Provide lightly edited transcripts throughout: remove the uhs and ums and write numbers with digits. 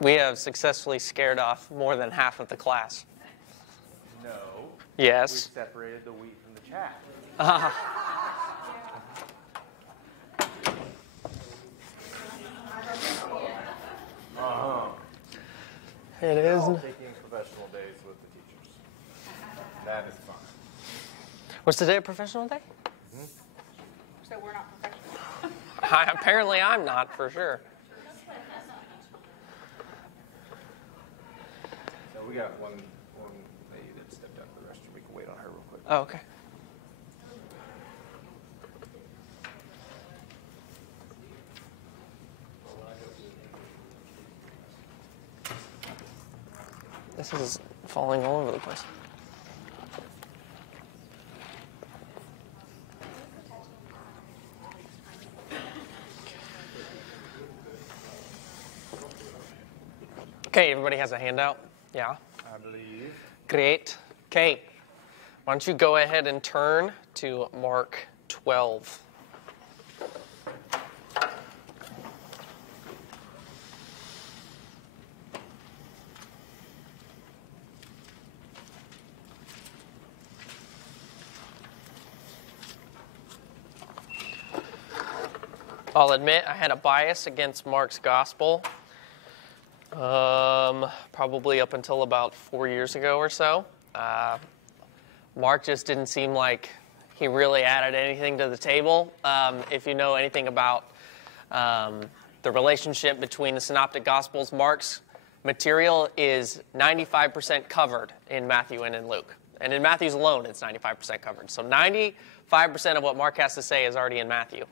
We have successfully scared off more than half of the class. No. Yes. We've separated the wheat from the chaff. It is. All taking professional days with the teachers. That is fun. What's today, a professional day? So we're not professional. Apparently I'm not, for sure. So we got one lady that stepped out of the restroom. We can wait on her real quick. Oh, okay. This is falling all over the place. Okay, everybody has a handout? Yeah? I believe. Great. Okay, why don't you go ahead and turn to Mark 12. I'll admit I had a bias against Mark's gospel. Probably up until about 4 years ago or so. Mark just didn't seem like he really added anything to the table. If you know anything about the relationship between the Synoptic Gospels, Mark's material is 95% covered in Matthew and in Luke. And in Matthew's alone, it's 95% covered. So 95% of what Mark has to say is already in Matthew.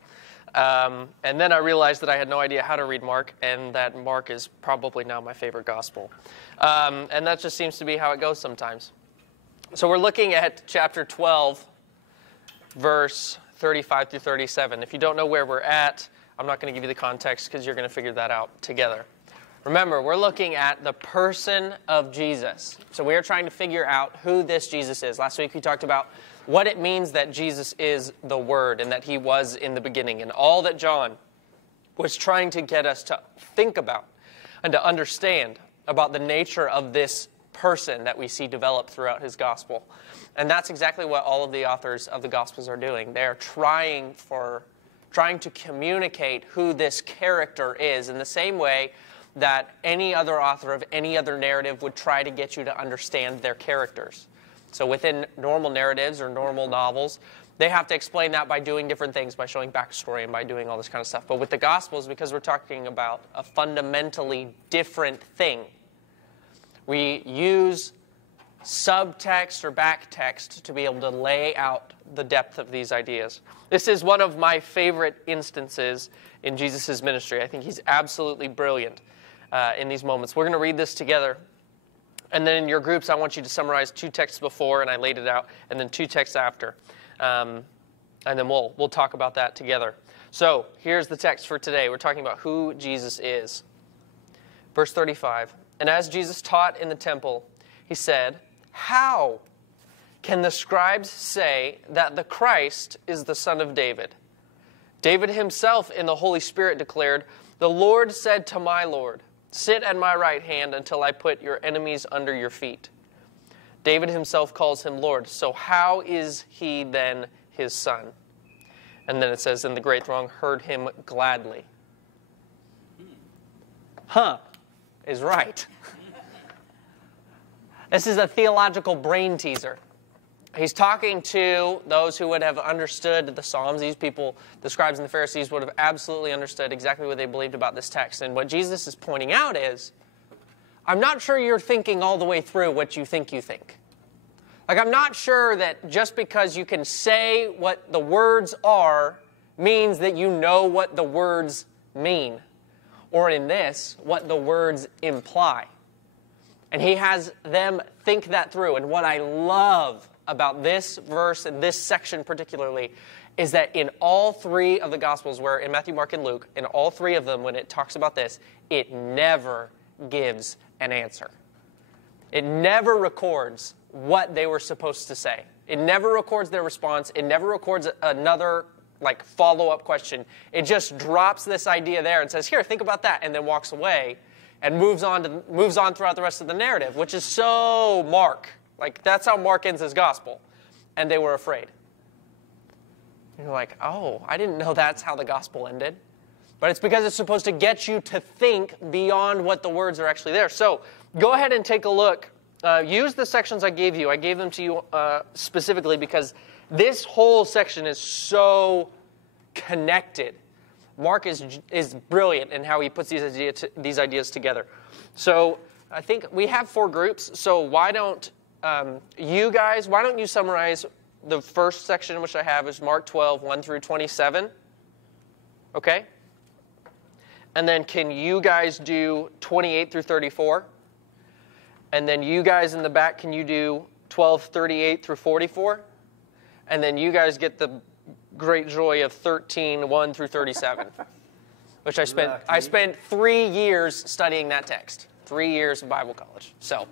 And then I realized that I had no idea how to read Mark, and that Mark is probably now my favorite gospel. And that just seems to be how it goes sometimes. So we're looking at chapter 12, verse 35 through 37. If you don't know where we're at, I'm not going to give you the context because you're going to figure that out together. Remember, we're looking at the person of Jesus. So we are trying to figure out who this Jesus is. Last week we talked about what it means that Jesus is the Word and that He was in the beginning, and all that John was trying to get us to think about and to understand about the nature of this person that we see develop throughout his gospel. And that's exactly what all of the authors of the Gospels are doing. They're trying to communicate who this character is in the same way that any other author of any other narrative would try to get you to understand their characters. So within normal narratives or normal novels, they have to explain that by doing different things, by showing backstory and by doing all this kind of stuff. But with the Gospels, because we're talking about a fundamentally different thing, we use subtext or backtext to be able to lay out the depth of these ideas. This is one of my favorite instances in Jesus' ministry. I think he's absolutely brilliant in these moments. We're going to read this together. And then in your groups, I want you to summarize 2 texts before, and I laid it out, and then 2 texts after. And then we'll talk about that together. So here's the text for today. We're talking about who Jesus is. Verse 35. And as Jesus taught in the temple, he said, "How can the scribes say that the Christ is the son of David? David himself in the Holy Spirit declared, 'The Lord said to my Lord, sit at my right hand until I put your enemies under your feet.' David himself calls him Lord. So how is he then his son?" And then it says, "And the great throng heard him gladly." Is right. This is a theological brain teaser. He's talking to those who would have understood the Psalms. These people, the scribes and the Pharisees, would have absolutely understood exactly what they believed about this text. And what Jesus is pointing out is, I'm not sure you're thinking all the way through what you think you think. Like, I'm not sure that just because you can say what the words are means that you know what the words mean. Or in this, what the words imply. And he has them think that through. And what I love about this verse and this section particularly is that in all 3 of the Gospels, where in Matthew, Mark, and Luke, in all 3 of them, when it talks about this, it never gives an answer. It never records what they were supposed to say. It never records their response. It never records another follow-up question. It just drops this idea there and says, here, think about that, and then walks away. and moves on throughout the rest of the narrative, which is so Mark. Like, that's how Mark ends his gospel. And they were afraid. You're like, oh, I didn't know that's how the gospel ended. But it's because it's supposed to get you to think beyond what the words are actually there. So go ahead and take a look. Use the sections I gave you. I gave them to you specifically because this whole section is so connected. Mark is brilliant in how he puts these ideas together. So I think we have 4 groups. So why don't you summarize the first section, which I have is Mark 12, 1 through 27. Okay? And then can you guys do 28 through 34? And then you guys in the back, can you do 12, 38 through 44? And then you guys get the great joy of 13, 1 through 37. Which I spent 3 years studying that text. 3 years of Bible college. So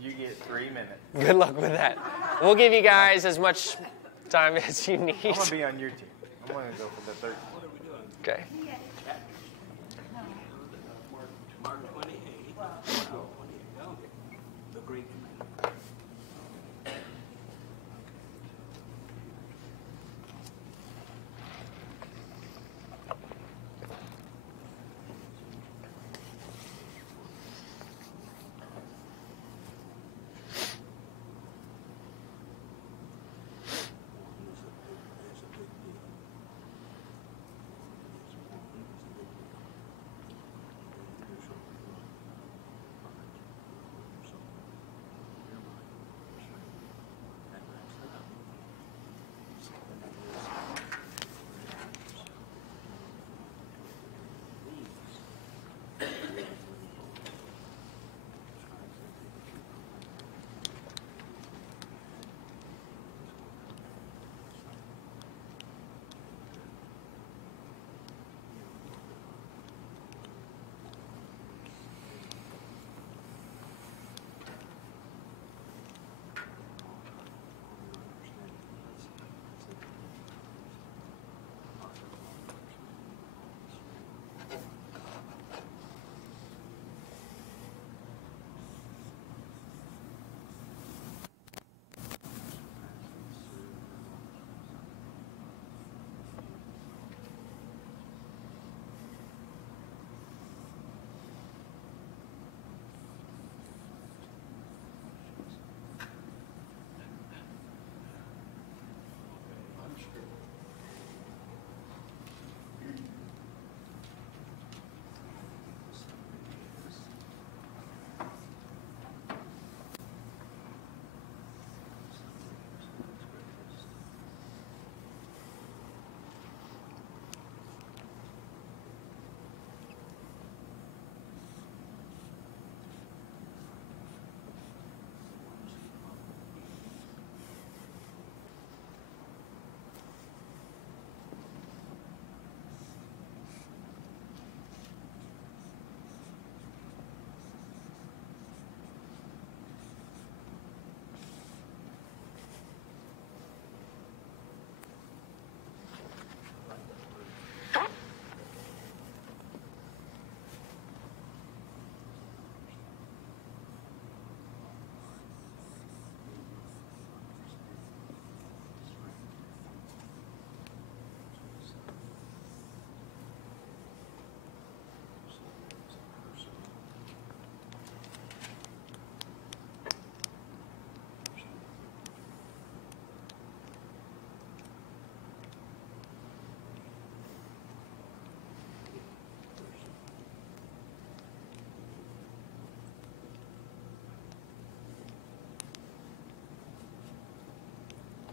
you get 3 minutes. Good luck with that. We'll give you guys as much time as you need. I'm going to be on your team. I'm going to go for the 13. Okay. Mark 28. The Greek command.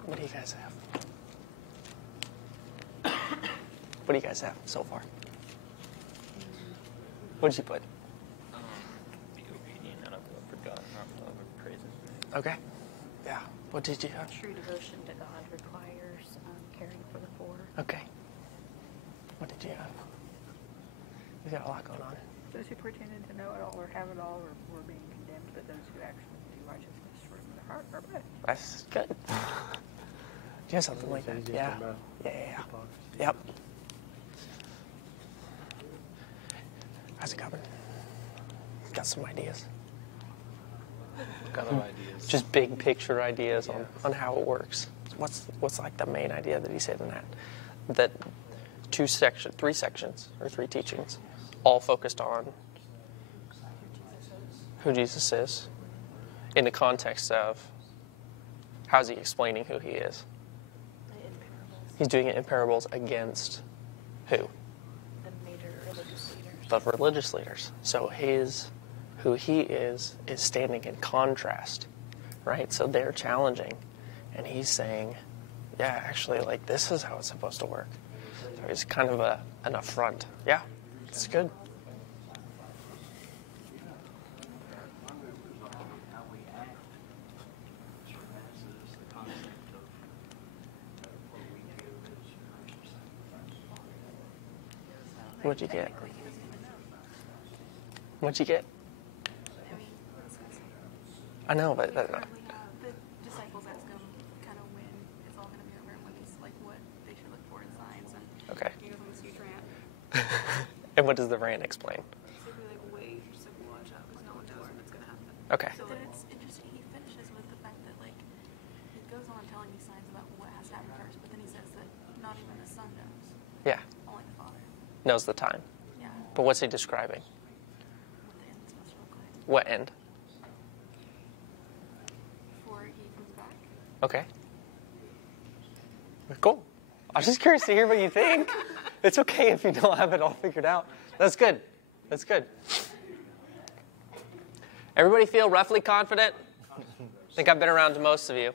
What do you guys have? What do you guys have so far? What did you put? Be obedient, not for God, not for praises. Okay. Yeah. What did you have? True devotion to God requires caring for the poor. Okay. What did you have? You got a lot going on. Those who pretended to know it all or have it all were being condemned, but those who actually do righteousness from their heart are blessed. That's good. Do you have something like that? Yeah. Yeah. Yep. How's it coming? got some ideas. Kind of ideas. Just big picture ideas on how it works. What's like the main idea that he's hitting at? That three sections or three teachings, all focused on who Jesus is, in the context of how's he explaining who he is. He's doing it in parables against who? The major religious leaders. The religious leaders. So who he is standing in contrast, right? So they're challenging, and he's saying, yeah, actually, like, this is how it's supposed to work. So it's kind of an affront. Yeah, it's good. How we act surpasses the concept of what we do as What'd you get? What'd you get? I know, but The disciples ask him kind of when it's all going to be over and when he's like what they should look for in signs, and okay. he goes on this huge rant. And what does the rant explain? Basically like wait, just like watch out because no one knows when it's going to happen. Okay. So then it's interesting. He finishes with the fact that like he goes on telling these signs about what has to happen first, but then he says that not even the son knows, Yeah, only the Father. knows the time. Yeah, But what's he describing? what the end's supposed to look like What end? before he comes back. Okay. Cool. I'm just curious to hear what you think. It's okay if you don't have it all figured out. That's good. That's good. Everybody feel roughly confident? I think I've been around to most of you.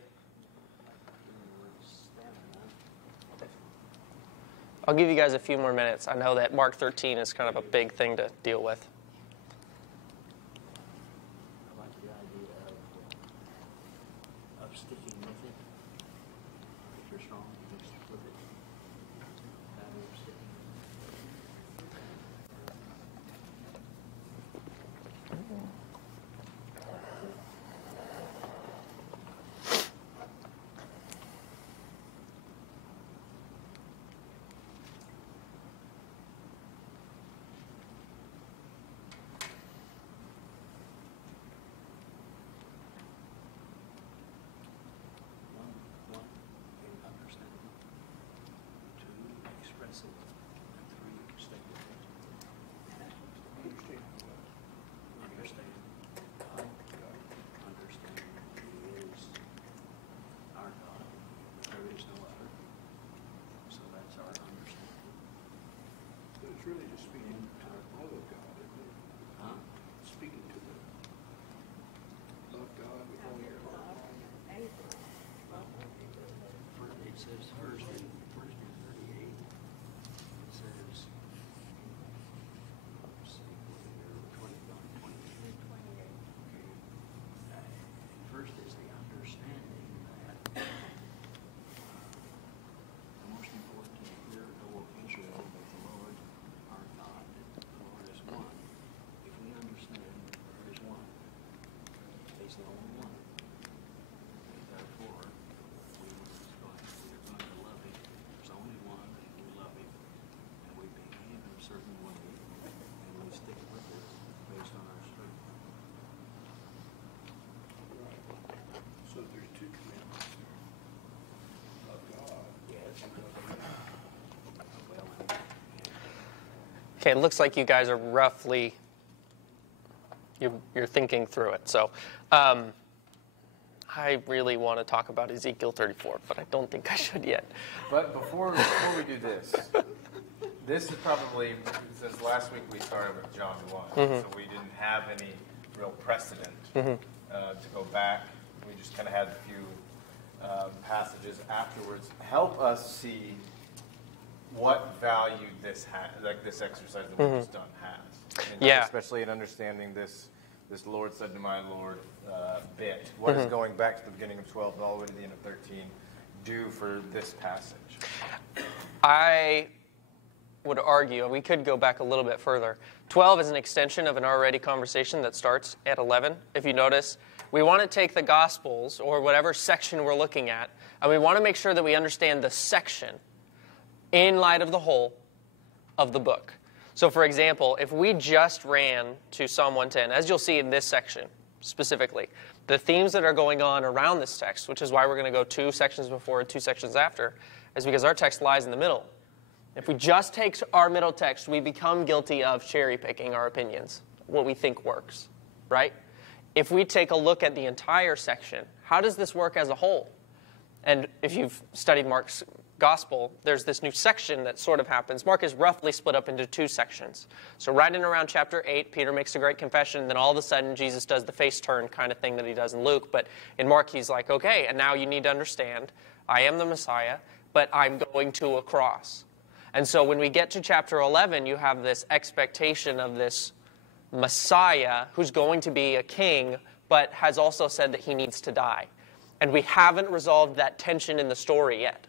I'll give you guys a few more minutes. I know that Mark 13 is kind of a big thing to deal with. I like the idea of sticking with it. If you're strong, you can stick with it. Value of sticking with it. One, in understanding. Two, express it. And three, stay with it. Understand. God. Understand He is our God. There is no other. So that's our understanding. It's really just speaking to the love of God, isn't it? Huh? Speaking to the love God with all your heart. It says first in 38, it says, let's see, 28. Okay. First is the understanding that the most important to hear, O Israel, that the Lord our God, the Lord is one. If we understand that the Lord is one, He's the only one. Therefore, we are going to love Him. There's only one, and we love Him. And we behave in a certain way, and we stick with it based on our strength. Right. So there's two commandments there. Love God. Yes. Well, Okay, it looks like you guys are roughly, you're thinking through it. So I really want to talk about Ezekiel 34, but I don't think I should yet. But before we do this, this is probably, since last week we started with John 1, so we didn't have any real precedent to go back. We just kind of had a few passages afterwards. Help us see what value this like this exercise that we've just done has. And Yeah. Especially in understanding this Lord said to my Lord bit. What is going back to the beginning of 12 and all the way to the end of 13 do for this passage? I would argue, and we could go back a little bit further, 12 is an extension of an already conversation that starts at 11. If you notice, we want to take the Gospels, or whatever section we're looking at, and we want to make sure that we understand the section in light of the whole of the book. So for example, if we just ran to Psalm 110, as you'll see in this section specifically, the themes that are going on around this text, which is why we're going to go 2 sections before and 2 sections after, is because our text lies in the middle. If we just take our middle text, we become guilty of cherry-picking our opinions, what we think works, right? If we take a look at the entire section, how does this work as a whole? And if you've studied Mark's gospel, there's this new section that sort of happens. Mark is roughly split up into 2 sections. So right in around chapter 8, Peter makes a great confession, and then all of a sudden Jesus does the face turn kind of thing that he does in Luke. But in Mark, he's like, okay, and now you need to understand, I am the Messiah, but I'm going to a cross. And so when we get to chapter 11, you have this expectation of this Messiah who's going to be a king, but has also said that he needs to die. And we haven't resolved that tension in the story yet.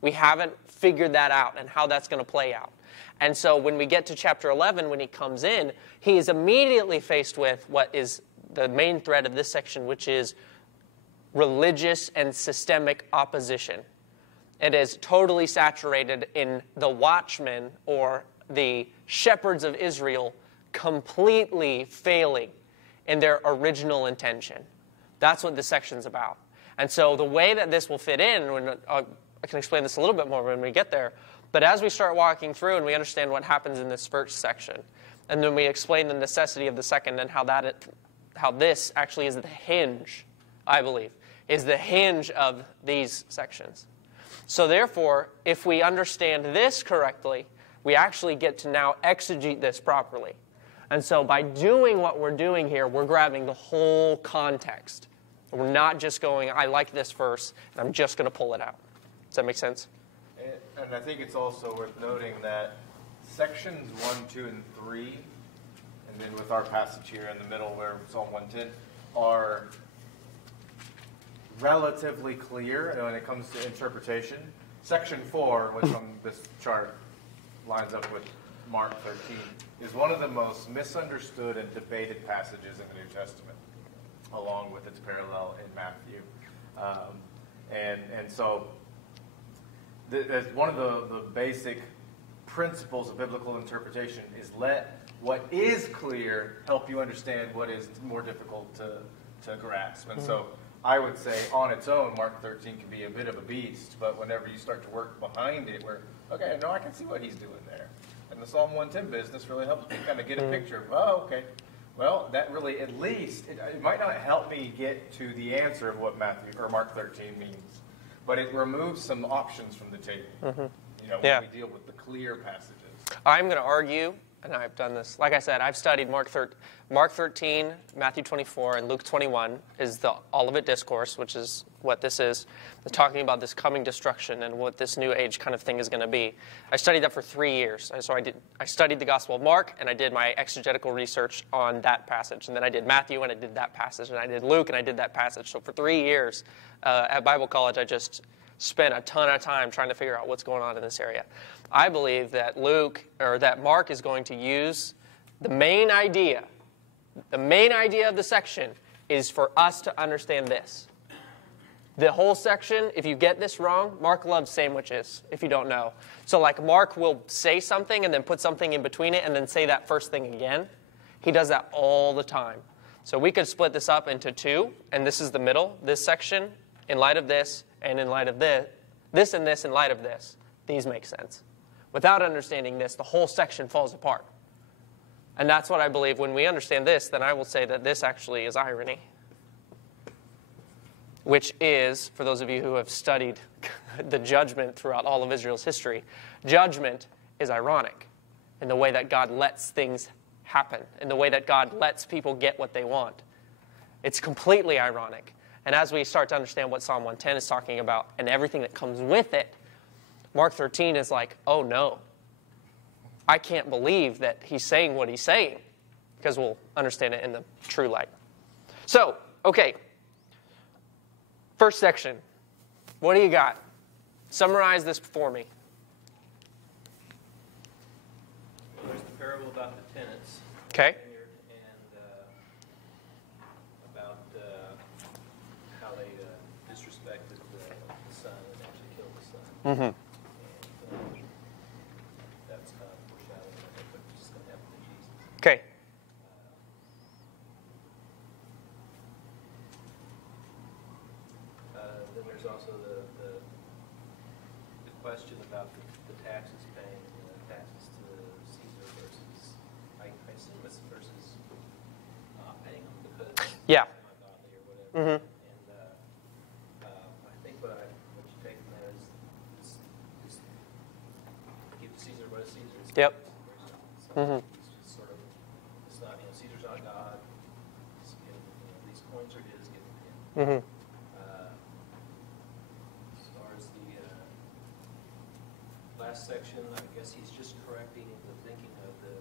We haven't figured that out and how that's going to play out. And so when we get to chapter 11, when he comes in, he is immediately faced with what is the main thread of this section, which is religious and systemic opposition. It is totally saturated in the watchmen or the shepherds of Israel completely failing in their original intention. That's what this section's about. And so the way that this will fit in, I can explain this a little bit more when we get there, but as we start walking through and we understand what happens in this first section, and then we explain the necessity of the second and how this actually is the hinge, I believe, is the hinge of these sections. So therefore, if we understand this correctly, we actually get to now exegete this properly. And so by doing what we're doing here, we're grabbing the whole context. We're not just going, I like this verse, and I'm just going to pull it out. Does that make sense? And I think it's also worth noting that sections 1, 2, and 3, and then with our passage here in the middle where Psalm 110, are relatively clear when it comes to interpretation. Section 4, which on this chart lines up with Mark 13, is one of the most misunderstood and debated passages in the New Testament, along with its parallel in Matthew. And so as one of the basic principles of biblical interpretation is let what is clear help you understand what is more difficult to grasp. And so I would say on its own, Mark 13 can be a bit of a beast, but whenever you start to work behind it, where, okay, no, I can see what he's doing there. And the Psalm 110 business really helps me kind of get a picture of, oh, okay, well, that really, at least, it might not help me get to the answer of what Matthew or Mark 13 means, but it removes some options from the table, when we deal with the clear passages. I'm going to argue, and I've done this, like I said, I've studied Mark 13, Matthew 24, and Luke 21 is the Olivet Discourse, which is what this is. It's talking about this coming destruction and what this new age kind of thing is going to be. I studied that for 3 years. So I studied the Gospel of Mark, and I did my exegetical research on that passage. And then I did Matthew, and I did that passage. And I did Luke, and I did that passage. So for 3 years at Bible college, I just spent a ton of time trying to figure out what's going on in this area. I believe that Mark is going to use the main idea of the section is for us to understand this. The whole section, if you get this wrong, Mark loves sandwiches, if you don't know. So like Mark will say something and then put something in between it and then say that first thing again. He does that all the time. So we could split this up into 2, and this is the middle, this section, in light of this, and in light of this and this in light of this. These make sense. Without understanding this, the whole section falls apart. And that's what I believe. When we understand this, then I will say that this actually is irony. Which is, for those of you who have studied the judgment throughout all of Israel's history, judgment is ironic in the way that God lets things happen, in the way that God lets people get what they want. It's completely ironic. And as we start to understand what Psalm 110 is talking about and everything that comes with it, Mark 13 is like, oh no, I can't believe that he's saying what he's saying, because we'll understand it in the true light. So, okay, first section. What do you got? Summarize this for me. There's the parable about the tenants. Okay. And about how they disrespected the son and actually killed the son. Mm-hmm. And that's kind of foreshadowing, I think, what you question about the taxes paying, taxes to Caesar versus, I assume it's versus not paying them because Yeah. it's not godly or whatever. Mhm. And I think what you take from that is give Caesar what is Caesar's. Yep. So Mhm. it's just sort of, it's not, Caesar's not God. It's, these coins are his, give them to him. Mm-hmm. As far as the last section, I guess he's just correcting the thinking of the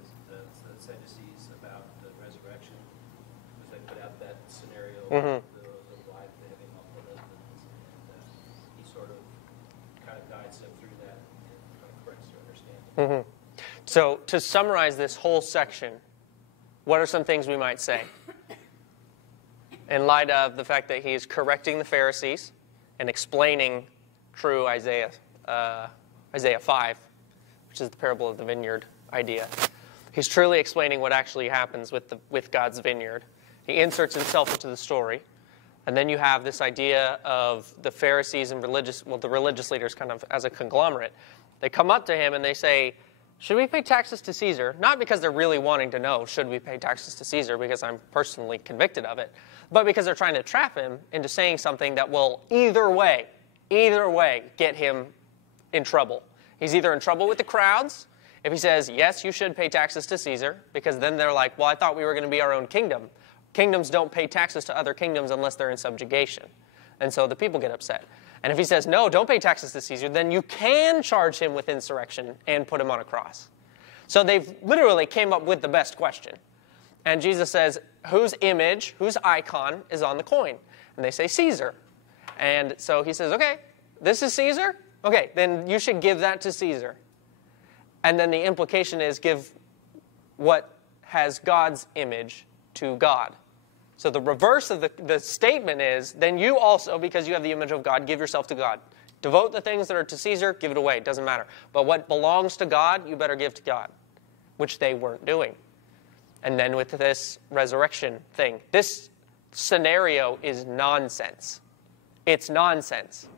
Sadducees about the resurrection, because they put out that scenario Mhm. of the wife having multiple husbands, and he sort of kind of guides them through that and kind of corrects their understanding. Mm-hmm. So to summarize this whole section, what are some things we might say? In light of the fact that he's correcting the Pharisees and explaining true Isaiah 5, which is the parable of the vineyard idea. He's truly explaining what actually happens with God's vineyard. He inserts himself into the story. And then you have this idea of the Pharisees and the religious leaders kind of as a conglomerate. They come up to him and they say, should we pay taxes to Caesar? Not because they're really wanting to know, should we pay taxes to Caesar, because I'm personally convicted of it, but because they're trying to trap him into saying something that will either way, get him in trouble. He's either in trouble with the crowds, if he says, yes, you should pay taxes to Caesar, because then they're like, well, I thought we were going to be our own kingdom. Kingdoms don't pay taxes to other kingdoms unless they're in subjugation. And so the people get upset. And if he says, no, don't pay taxes to Caesar, then you can charge him with insurrection and put him on a cross. So they've literally came up with the best question. And Jesus says, whose image, whose icon is on the coin? And they say, Caesar. And so he says, okay, this is Caesar? Okay, then you should give that to Caesar. And then the implication is give what has God's image to God. So the reverse of the statement is, then you also, because you have the image of God, give yourself to God. Devote the things that are to Caesar, give it away, it doesn't matter. But what belongs to God, you better give to God, which they weren't doing. And then with this resurrection thing, this scenario is nonsense. It's nonsense.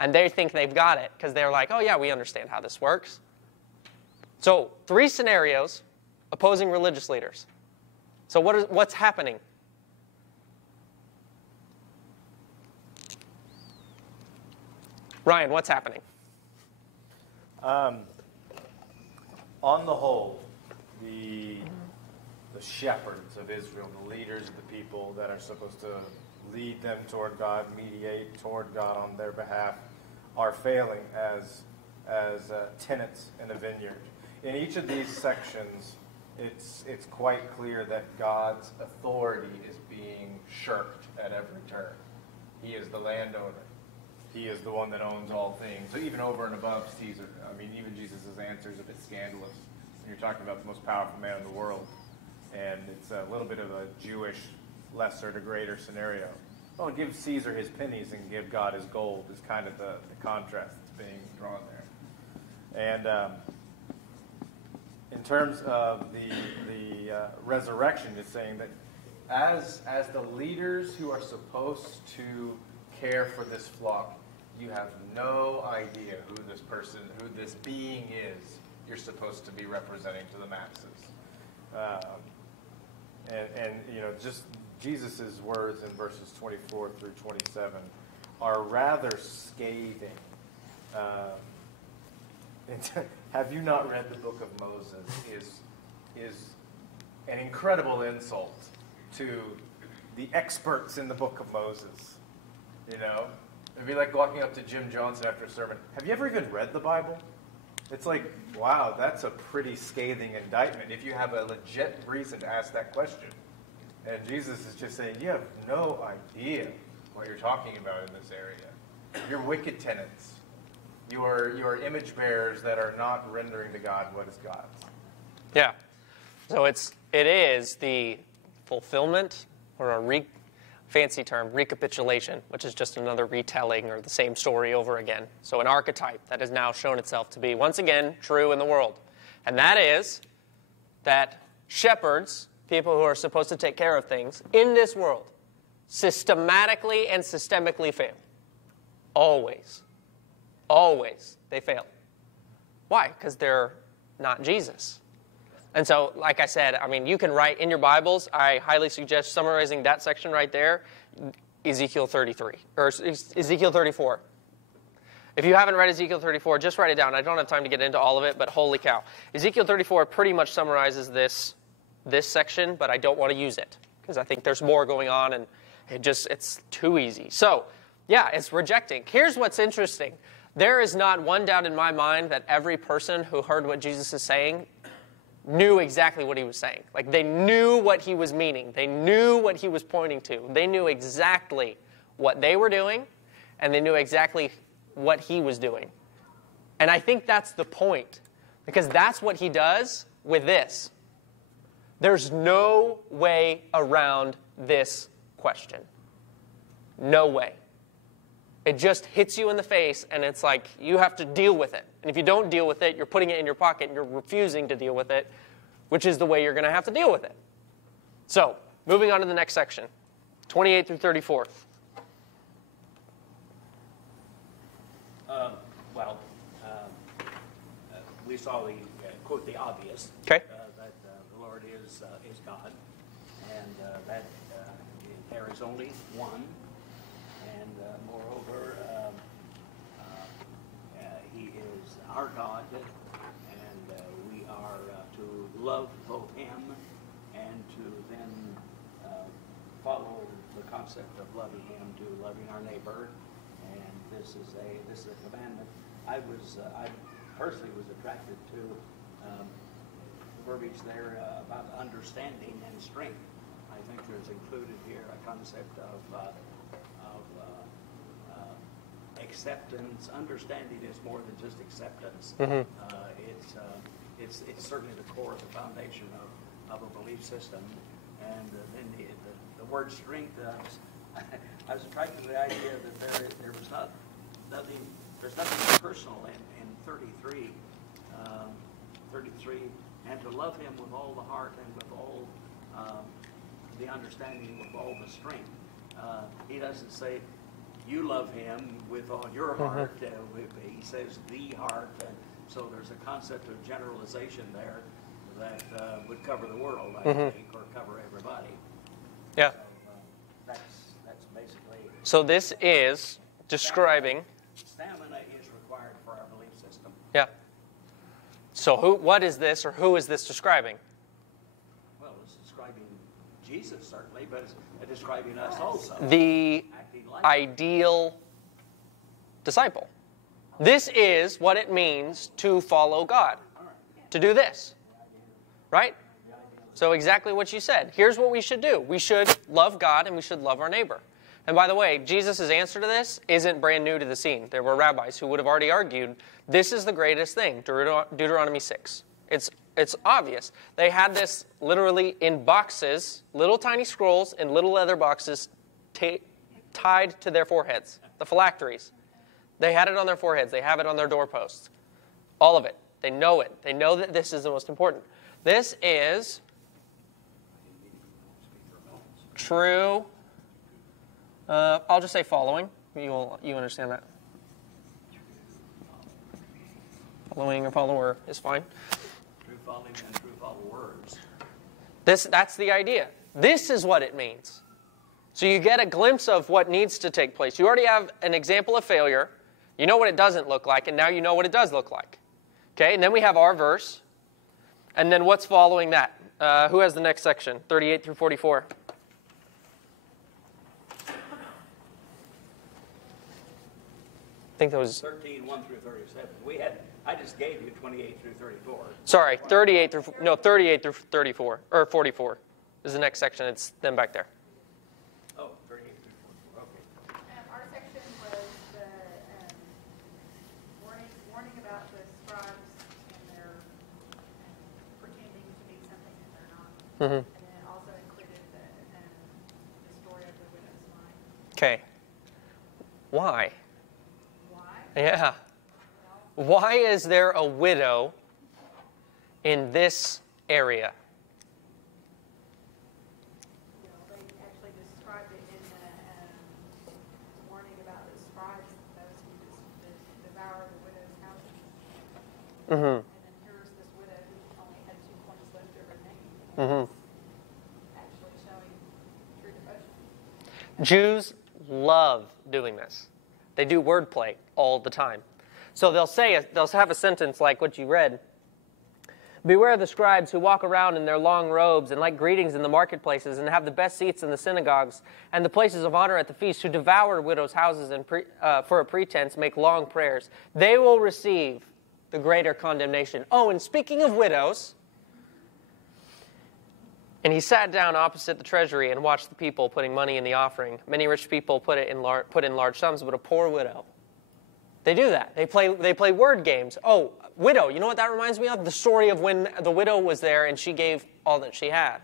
And they think they've got it, because they're like, oh yeah, we understand how this works. So 3 scenarios opposing religious leaders. So what's happening? Ryan, what's happening? On the whole, the shepherds of Israel, the leaders of the people that are supposed to lead them toward God, mediate toward God on their behalf, are failing as tenants in a vineyard. In each of these sections, it's quite clear that God's authority is being shirked at every turn. He is the landowner. He is the one that owns all things. So even over and above Caesar, I mean, even Jesus' answer is a bit scandalous. And you're talking about the most powerful man in the world. And it's a little bit of a Jewish lesser to greater scenario. Well, give Caesar his pennies and give God his gold is kind of the contrast that's being drawn there. And in terms of the resurrection, it's saying that as the leaders who are supposed to care for this flock, you have no idea who this being is you're supposed to be representing to the masses. And just Jesus' words in verses 24 through 27 are rather scathing. Have you not read the book of Moses is an incredible insult to the experts in the book of Moses. You know? It'd be like walking up to Jim Johnson after a sermon. Have you ever even read the Bible? It's like, wow, that's a pretty scathing indictment if you have a legit reason to ask that question. And Jesus is just saying, you have no idea what you're talking about in this area. You're wicked tenants. You are image bearers that are not rendering to God what is God's. Yeah. So it is the fulfillment, or a fancy term, recapitulation, which is just another retelling or the same story over again. So an archetype that has now shown itself to be, once again, true in the world. And that is that shepherds, people who are supposed to take care of things in this world, systematically and systemically fail. Always. Always. They fail. Why? Because they're not Jesus. And so, like I said, I mean, you can write in your Bibles. I highly suggest summarizing that section right there, Ezekiel 33, or Ezekiel 34. If you haven't read Ezekiel 34, just write it down. I don't have time to get into all of it, but holy cow. Ezekiel 34 pretty much summarizes this section, but I don't want to use it because I think there's more going on, and it's too easy. So, yeah, it's rejecting. Here's what's interesting. There is not one doubt in my mind that every person who heard what Jesus is saying knew exactly what he was saying. Like, they knew what he was meaning. They knew what he was pointing to. They knew exactly what they were doing, and they knew exactly what he was doing. And I think that's the point, because that's what he does with this. There's no way around this question. No way. It just hits you in the face, and it's like you have to deal with it. And if you don't deal with it, you're putting it in your pocket, and you're refusing to deal with it, which is the way you're going to have to deal with it. So, moving on to the next section, 28 through 34. We saw quote the obvious. Okay. That the Lord is God, and that there is only one, and moreover, He is our God, and we are to love both Him and to then follow the concept of loving Him to loving our neighbor, and this is a commandment. I personally was attracted to verbiage there about understanding and strength. I think there's included here a concept of acceptance. Understanding is more than just acceptance. Mm-hmm. It's certainly the core of the foundation of a belief system. And then the word strength, I was attracted to the idea that there was there's nothing personal in 33, and to love Him with all the heart and with all the understanding, with all the strength. He doesn't say you love Him with all your heart. He says the heart, and so there's a concept of generalization there that would cover the world, I think, or cover everybody. Yeah. So, that's basically. So this is describing. Stamina is required for our belief system. Yeah. So what is this, or who is this describing? Well, it's describing Jesus, certainly, but it's describing us also. The ideal disciple. This is what it means to follow God. To do this. Right? So exactly what you said. Here's what we should do. We should love God and we should love our neighbor. And by the way, Jesus' answer to this isn't brand new to the scene. There were rabbis who would have already argued, this is the greatest thing, Deuteronomy 6. It's obvious. They had this literally in boxes, little tiny scrolls in little leather boxes tied to their foreheads, the phylacteries. They had it on their foreheads. They have it on their doorposts. All of it. They know it. They know that this is the most important. This is true. I'll just say following. You understand that. Following or follower is fine. True following and true followers. That's the idea. This is what it means. So you get a glimpse of what needs to take place. You already have an example of failure. You know what it doesn't look like, and now you know what it does look like. Okay, and then we have our verse. And then what's following that? Who has the next section? 38 through 44. I think that was 13, 1 through 37. I just gave you 28 through 34. Sorry, 38 through 34 or 44 is the next section. It's them back there. Oh, 38 through 44. Okay. Our section was the warning about the scribes and their pretending to be something that they're not. Mm-hmm. And then it also included the story of the widow's mite. Okay. Why? Why? Yeah. Why is there a widow in this area? They actually described it in the warning about the scribes, those who devour And then here's this widow who only had 2 coins left to her name. Actually showing true devotion. Jews love doing this. They do wordplay all the time. So they'll have a sentence like what you read. Beware the scribes who walk around in their long robes and like greetings in the marketplaces and have the best seats in the synagogues and the places of honor at the feast, who devour widows' houses and for a pretense make long prayers. They will receive the greater condemnation. Oh, and speaking of widows, and he sat down opposite the treasury and watched the people putting money in the offering. Many rich people put in large sums, but a poor widow. They do that. They play word games. Oh, widow, you know what that reminds me of? The story of when the widow was there and she gave all that she had.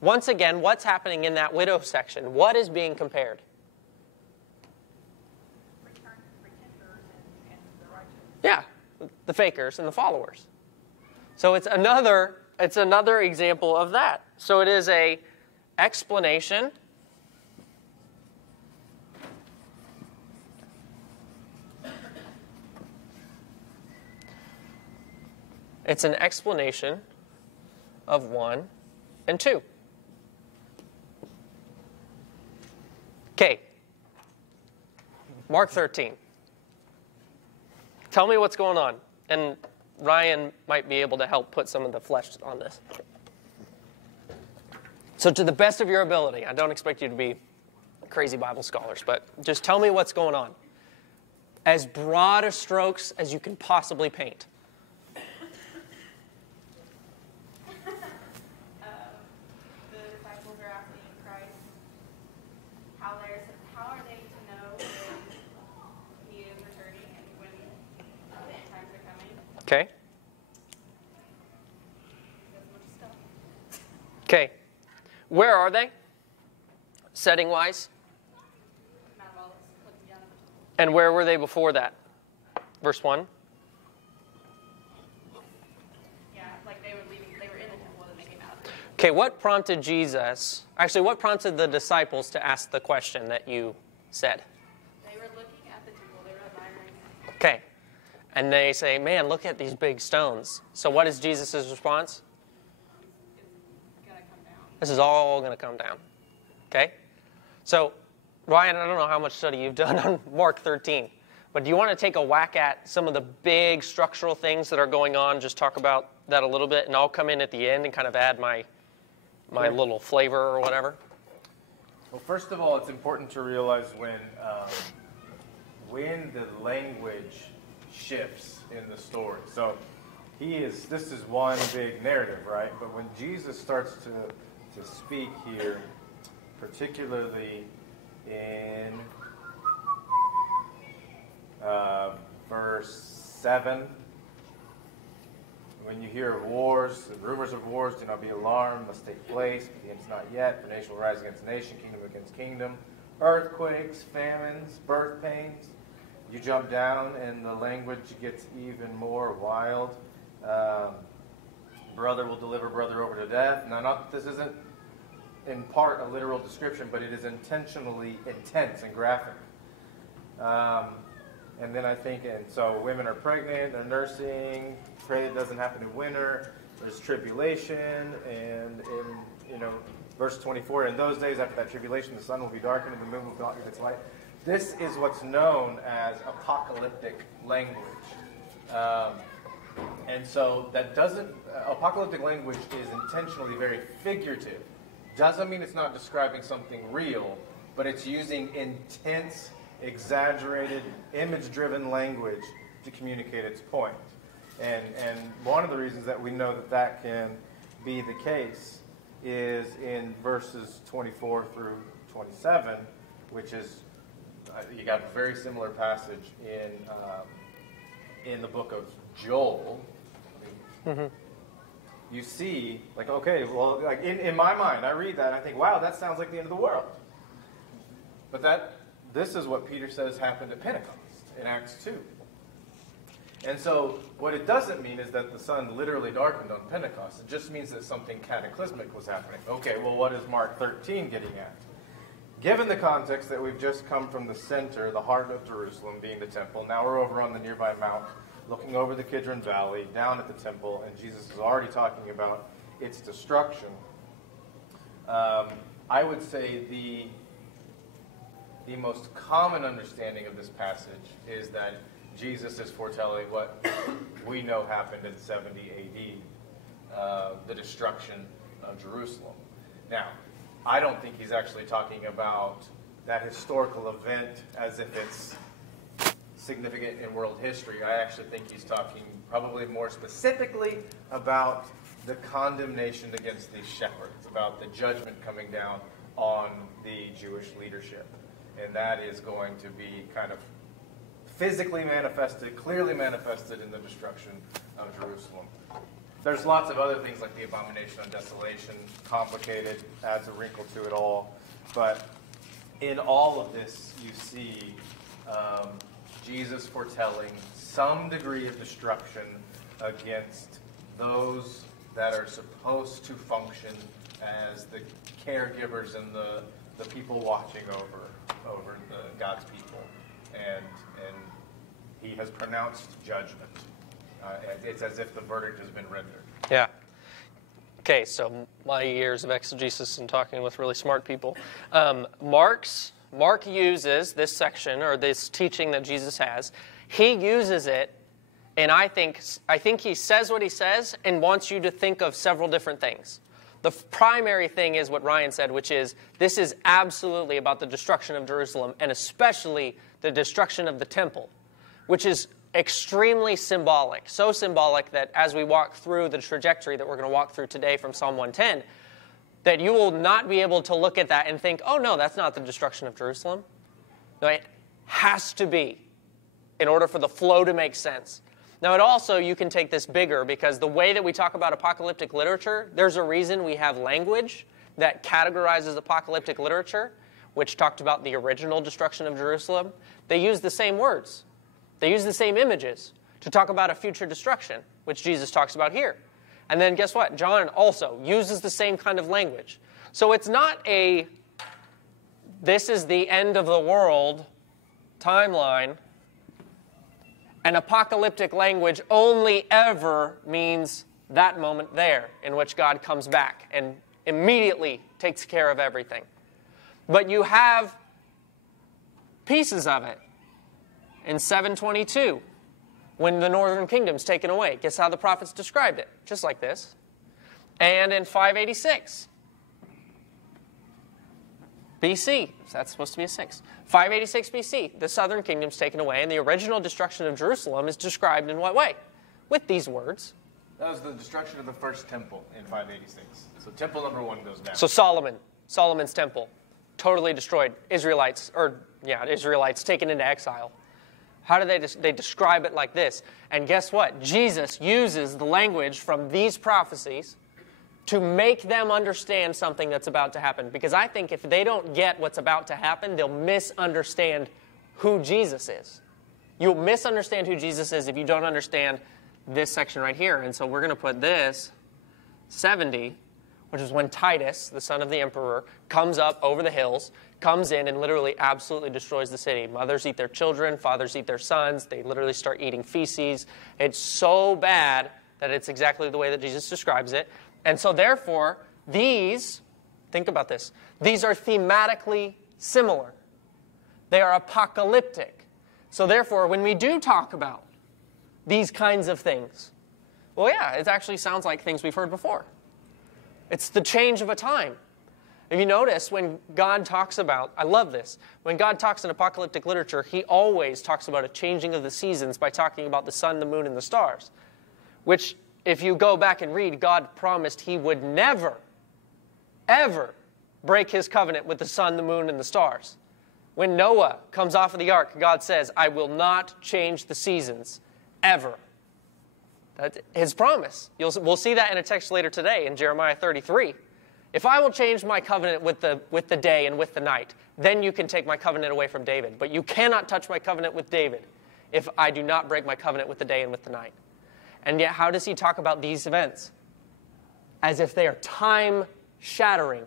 Once again, what's happening in that widow section? What is being compared? Pretenders and the righteous. Yeah, the fakers and the followers. So it's another example of that. So it is a explanation It's an explanation of 1 and 2. Okay. Mark 13. Tell me what's going on. And Ryan might be able to help put some of the flesh on this. So to the best of your ability, I don't expect you to be crazy Bible scholars, but just tell me what's going on. As broad a strokes as you can possibly paint. The disciples are asking Christ how are they to know when he is returning and when the end times are coming. Okay? There's much stuff. Okay. Where are they? Setting-wise? Mount of Olives, looking down at the temple. And where were they before that? Verse 1? Yeah, like they were in the temple and they came out of it. Okay, what prompted what prompted the disciples to ask the question that you said? They were looking at the temple, they were admiring it. Okay. And they say, man, look at these big stones. So what is Jesus' response? It's gonna come down. This is all going to come down. Okay? So, Ryan, I don't know how much study you've done on Mark 13, but do you want to take a whack at some of the big structural things that are going on, just talk about that a little bit, and I'll come in at the end and kind of add my little flavor or whatever? Well, first of all, it's important to realize when the language shifts in the story. So this is one big narrative, right? But when Jesus starts to speak here, particularly in verse 7, when you hear of wars, rumors of wars, do not be alarmed, must take place, but the end's not yet, for nation will rise against nation, kingdom against kingdom, earthquakes, famines, birth pains. You jump down and the language gets even more wild. Brother will deliver brother over to death. Now, this isn't in part a literal description, but it is intentionally intense and graphic. And then I think, and so women are pregnant, they're nursing, pray it doesn't happen in winter, there's tribulation, and in verse 24, in those days after that tribulation, the sun will be darkened and the moon will not give its light. This is what's known as apocalyptic language. And so apocalyptic language is intentionally very figurative. Doesn't mean it's not describing something real, but it's using intense, exaggerated, image-driven language to communicate its point. And one of the reasons that we know that can be the case is in verses 24 through 27, which is, you got a very similar passage in the book of Joel. You see, in my mind, I read that and I think, wow, that sounds like the end of the world. But this is what Peter says happened at Pentecost in Acts 2. And so what it doesn't mean is that the sun literally darkened on Pentecost. It just means that something cataclysmic was happening. Okay, well, what is Mark 13 getting at? Given the context that we've just come from the center, the heart of Jerusalem being the temple, now we're over on the nearby Mount looking over the Kidron Valley, down at the temple, and Jesus is already talking about its destruction. I would say the most common understanding of this passage is that Jesus is foretelling what we know happened in 70 A.D., the destruction of Jerusalem. Now, I don't think he's actually talking about that historical event as if it's significant in world history. I actually think he's talking probably more specifically about the condemnation against these shepherds, about the judgment coming down on the Jewish leadership. And that is going to be kind of physically manifested, clearly manifested in the destruction of Jerusalem. There's lots of other things like the abomination of desolation, complicated, adds a wrinkle to it all. But in all of this, you see Jesus foretelling some degree of destruction against those that are supposed to function as the caregivers and the people watching over God's people. And he has pronounced judgment. It's as if the verdict has been rendered. Yeah. Okay, so my years of exegesis and talking with really smart people. Mark uses this section, or this teaching that Jesus has. He uses it, and I think he says what he says and wants you to think of several different things. The primary thing is what Ryan said, which is this is absolutely about the destruction of Jerusalem, and especially the destruction of the temple, which is extremely symbolic. So symbolic that as we walk through the trajectory that we're going to walk through today from Psalm 110, that you will not be able to look at that and think, oh no, that's not the destruction of Jerusalem. No, it has to be in order for the flow to make sense. Now, it also, you can take this bigger, because the way that we talk about apocalyptic literature, there's a reason we have language that categorizes apocalyptic literature, which talked about the original destruction of Jerusalem. They use the same words. They use the same images to talk about a future destruction, which Jesus talks about here. And then guess what? John also uses the same kind of language. So it's not this is the end of the world timeline. And apocalyptic language only ever means that moment there in which God comes back and immediately takes care of everything. But you have pieces of it. In 722, when the northern kingdom's taken away, guess how the prophets described it? Just like this. And in 586 BC, that's supposed to be a 6. 586 BC, the southern kingdom's taken away, and the original destruction of Jerusalem is described in what way? With these words. That was the destruction of the first temple in 586. So temple number 1 goes down. So Solomon's temple, totally destroyed. Israelites taken into exile. How do they describe it like this? And guess what? Jesus uses the language from these prophecies to make them understand something that's about to happen. Because I think if they don't get what's about to happen, they'll misunderstand who Jesus is. You'll misunderstand who Jesus is if you don't understand this section right here. And so we're going to put this 70, which is when Titus, the son of the emperor, comes up over the hills, comes in and literally absolutely destroys the city. Mothers eat their children, fathers eat their sons. They literally start eating feces. It's so bad that it's exactly the way that Jesus describes it. And so therefore, think about this, these are thematically similar. They are apocalyptic. So therefore, when we do talk about these kinds of things, well, yeah, it actually sounds like things we've heard before. It's the change of a time. If you notice, when God talks about, I love this, when God talks in apocalyptic literature, he always talks about a changing of the seasons by talking about the sun, the moon, and the stars, which, if you go back and read, God promised he would never, ever break his covenant with the sun, the moon, and the stars. When Noah comes off of the ark, God says, I will not change the seasons, ever. That's his promise. We'll see that in a text later today in Jeremiah 33. If I will change my covenant with the day and with the night, then you can take my covenant away from David. But you cannot touch my covenant with David if I do not break my covenant with the day and with the night. And yet, how does he talk about these events? As if they are time-shattering.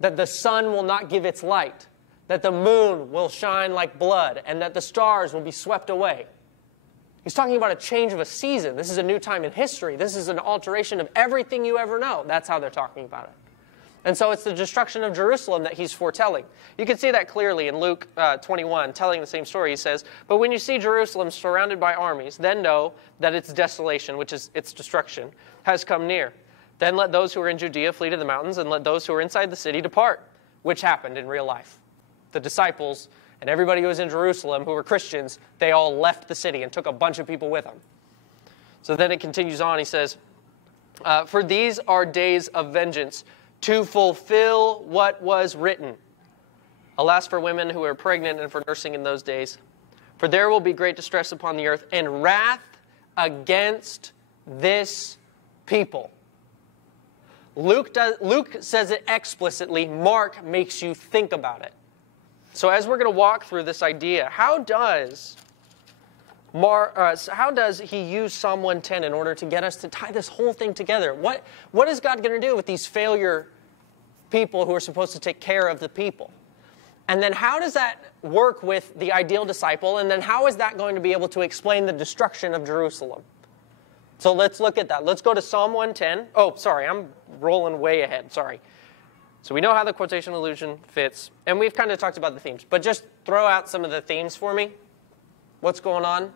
That the sun will not give its light. That the moon will shine like blood. And that the stars will be swept away. He's talking about a change of a season. This is a new time in history. This is an alteration of everything you ever know. That's how they're talking about it. And so it's the destruction of Jerusalem that he's foretelling. You can see that clearly in Luke 21, telling the same story. He says, "But when you see Jerusalem surrounded by armies, then know that its desolation, which is its destruction, has come near. Then let those who are in Judea flee to the mountains, and let those who are inside the city depart," which happened in real life. The disciples and everybody who was in Jerusalem who were Christians, they all left the city and took a bunch of people with them. So then it continues on. He says, "For these are days of vengeance, to fulfill what was written. Alas for women who are pregnant and for nursing in those days. For there will be great distress upon the earth and wrath against this people." Luke says it explicitly. Mark makes you think about it. So as we're going to walk through this idea, how does he use Psalm 110 in order to get us to tie this whole thing together? What is God going to do with these failure people who are supposed to take care of the people? And then how does that work with the ideal disciple? And then how is that going to be able to explain the destruction of Jerusalem? So let's look at that. Let's go to Psalm 110. Oh, sorry, I'm rolling way ahead. Sorry. So we know how the quotation allusion fits. And we've kind of talked about the themes. But just throw out some of the themes for me. What's going on?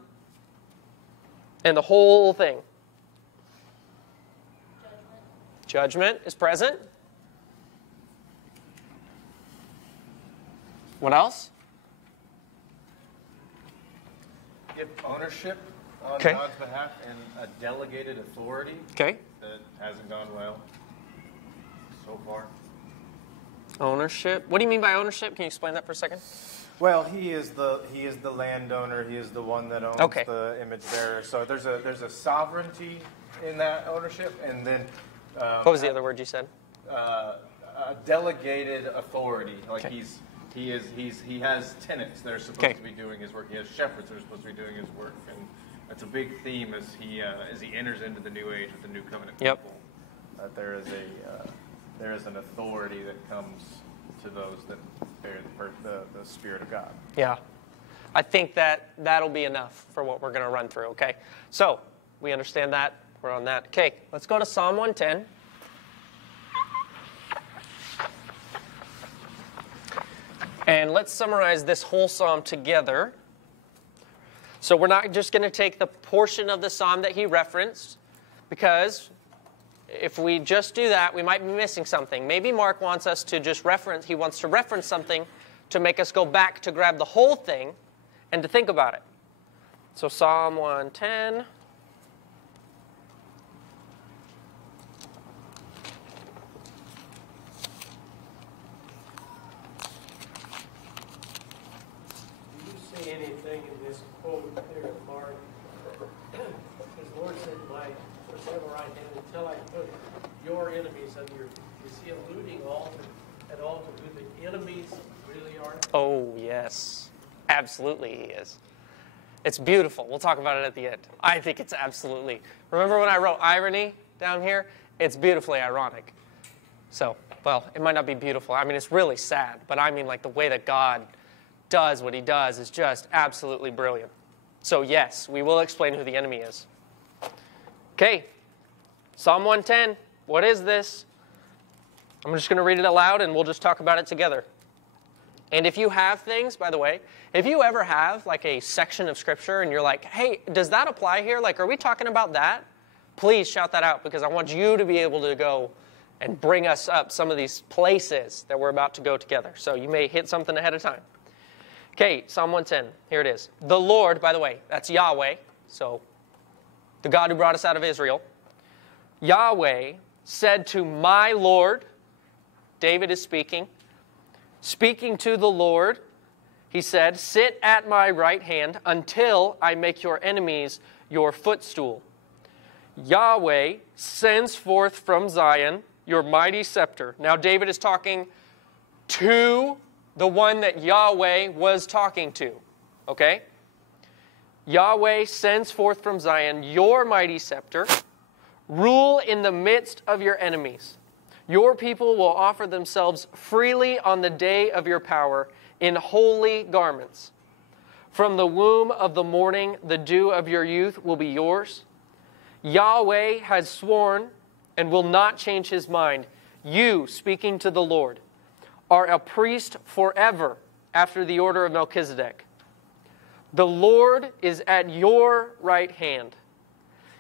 And the whole thing. Judgment is present. What else? Give ownership on Okay. God's behalf and a delegated authority Okay. that hasn't gone well so far. Ownership. What do you mean by ownership? Can you explain that for a second? Well, he is the landowner. He is the one that owns Okay. the image bearer. So there's a sovereignty in that ownership, and then What was the other word you said? a delegated authority. Like Okay. he has tenants that are supposed Okay. to be doing his work. He has shepherds that are supposed to be doing his work, and that's a big theme as he enters into the new age with the new covenant Yep. people. That there is an authority that comes to those that bear the Spirit of God. Yeah. I think that'll be enough for what we're going to run through, okay? So, we understand that. We're on that. Okay, let's go to Psalm 110. And let's summarize this whole psalm together. So we're not just going to take the portion of the psalm that he referenced, because if we just do that, we might be missing something. Maybe Mark wants us to just reference, he wants to reference something to make us go back to grab the whole thing and to think about it. So Psalm 110. Do you see anything in this quote there, Mark? His Lord said, "My forever right hand, until I put your enemies under your feet." Is he alluding at all to who the enemies really are? Oh, yes. Absolutely he is. It's beautiful. We'll talk about it at the end. I think it's absolutely. Remember when I wrote irony down here? It's beautifully ironic. So, well, it might not be beautiful. I mean, it's really sad. But I mean, like, the way that God does what he does is just absolutely brilliant. So, yes, we will explain who the enemy is. Okay. Psalm 110. What is this? I'm just going to read it aloud, and we'll just talk about it together. And if you have things, by the way, if you ever have like a section of Scripture and you're like, hey, does that apply here? Like, are we talking about that? Please shout that out, because I want you to be able to go and bring us up some of these places that we're about to go together. So you may hit something ahead of time. Okay, Psalm 110. Here it is. The Lord, by the way, that's Yahweh. So the God who brought us out of Israel. Yahweh said to my Lord, David is speaking to the Lord, he said, "Sit at my right hand until I make your enemies your footstool." Yahweh sends forth from Zion your mighty scepter. Now David is talking to the one that Yahweh was talking to. Okay? Yahweh sends forth from Zion your mighty scepter. Rule in the midst of your enemies. Your people will offer themselves freely on the day of your power in holy garments. From the womb of the morning, the dew of your youth will be yours. Yahweh has sworn and will not change his mind. You, speaking to the Lord, are a priest forever after the order of Melchizedek. The Lord is at your right hand.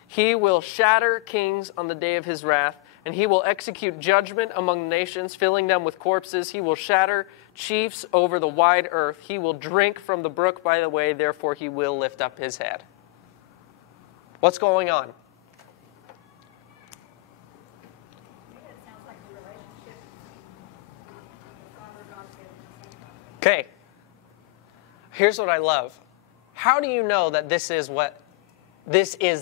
He will shatter kings on the day of his wrath, and he will execute judgment among nations, filling them with corpses. He will shatter chiefs over the wide earth. He will drink from the brook by the way, therefore he will lift up his head. What's going on? It sounds like the relationship between the Father, God, and the Son. Okay. Here's what I love. How do you know that this is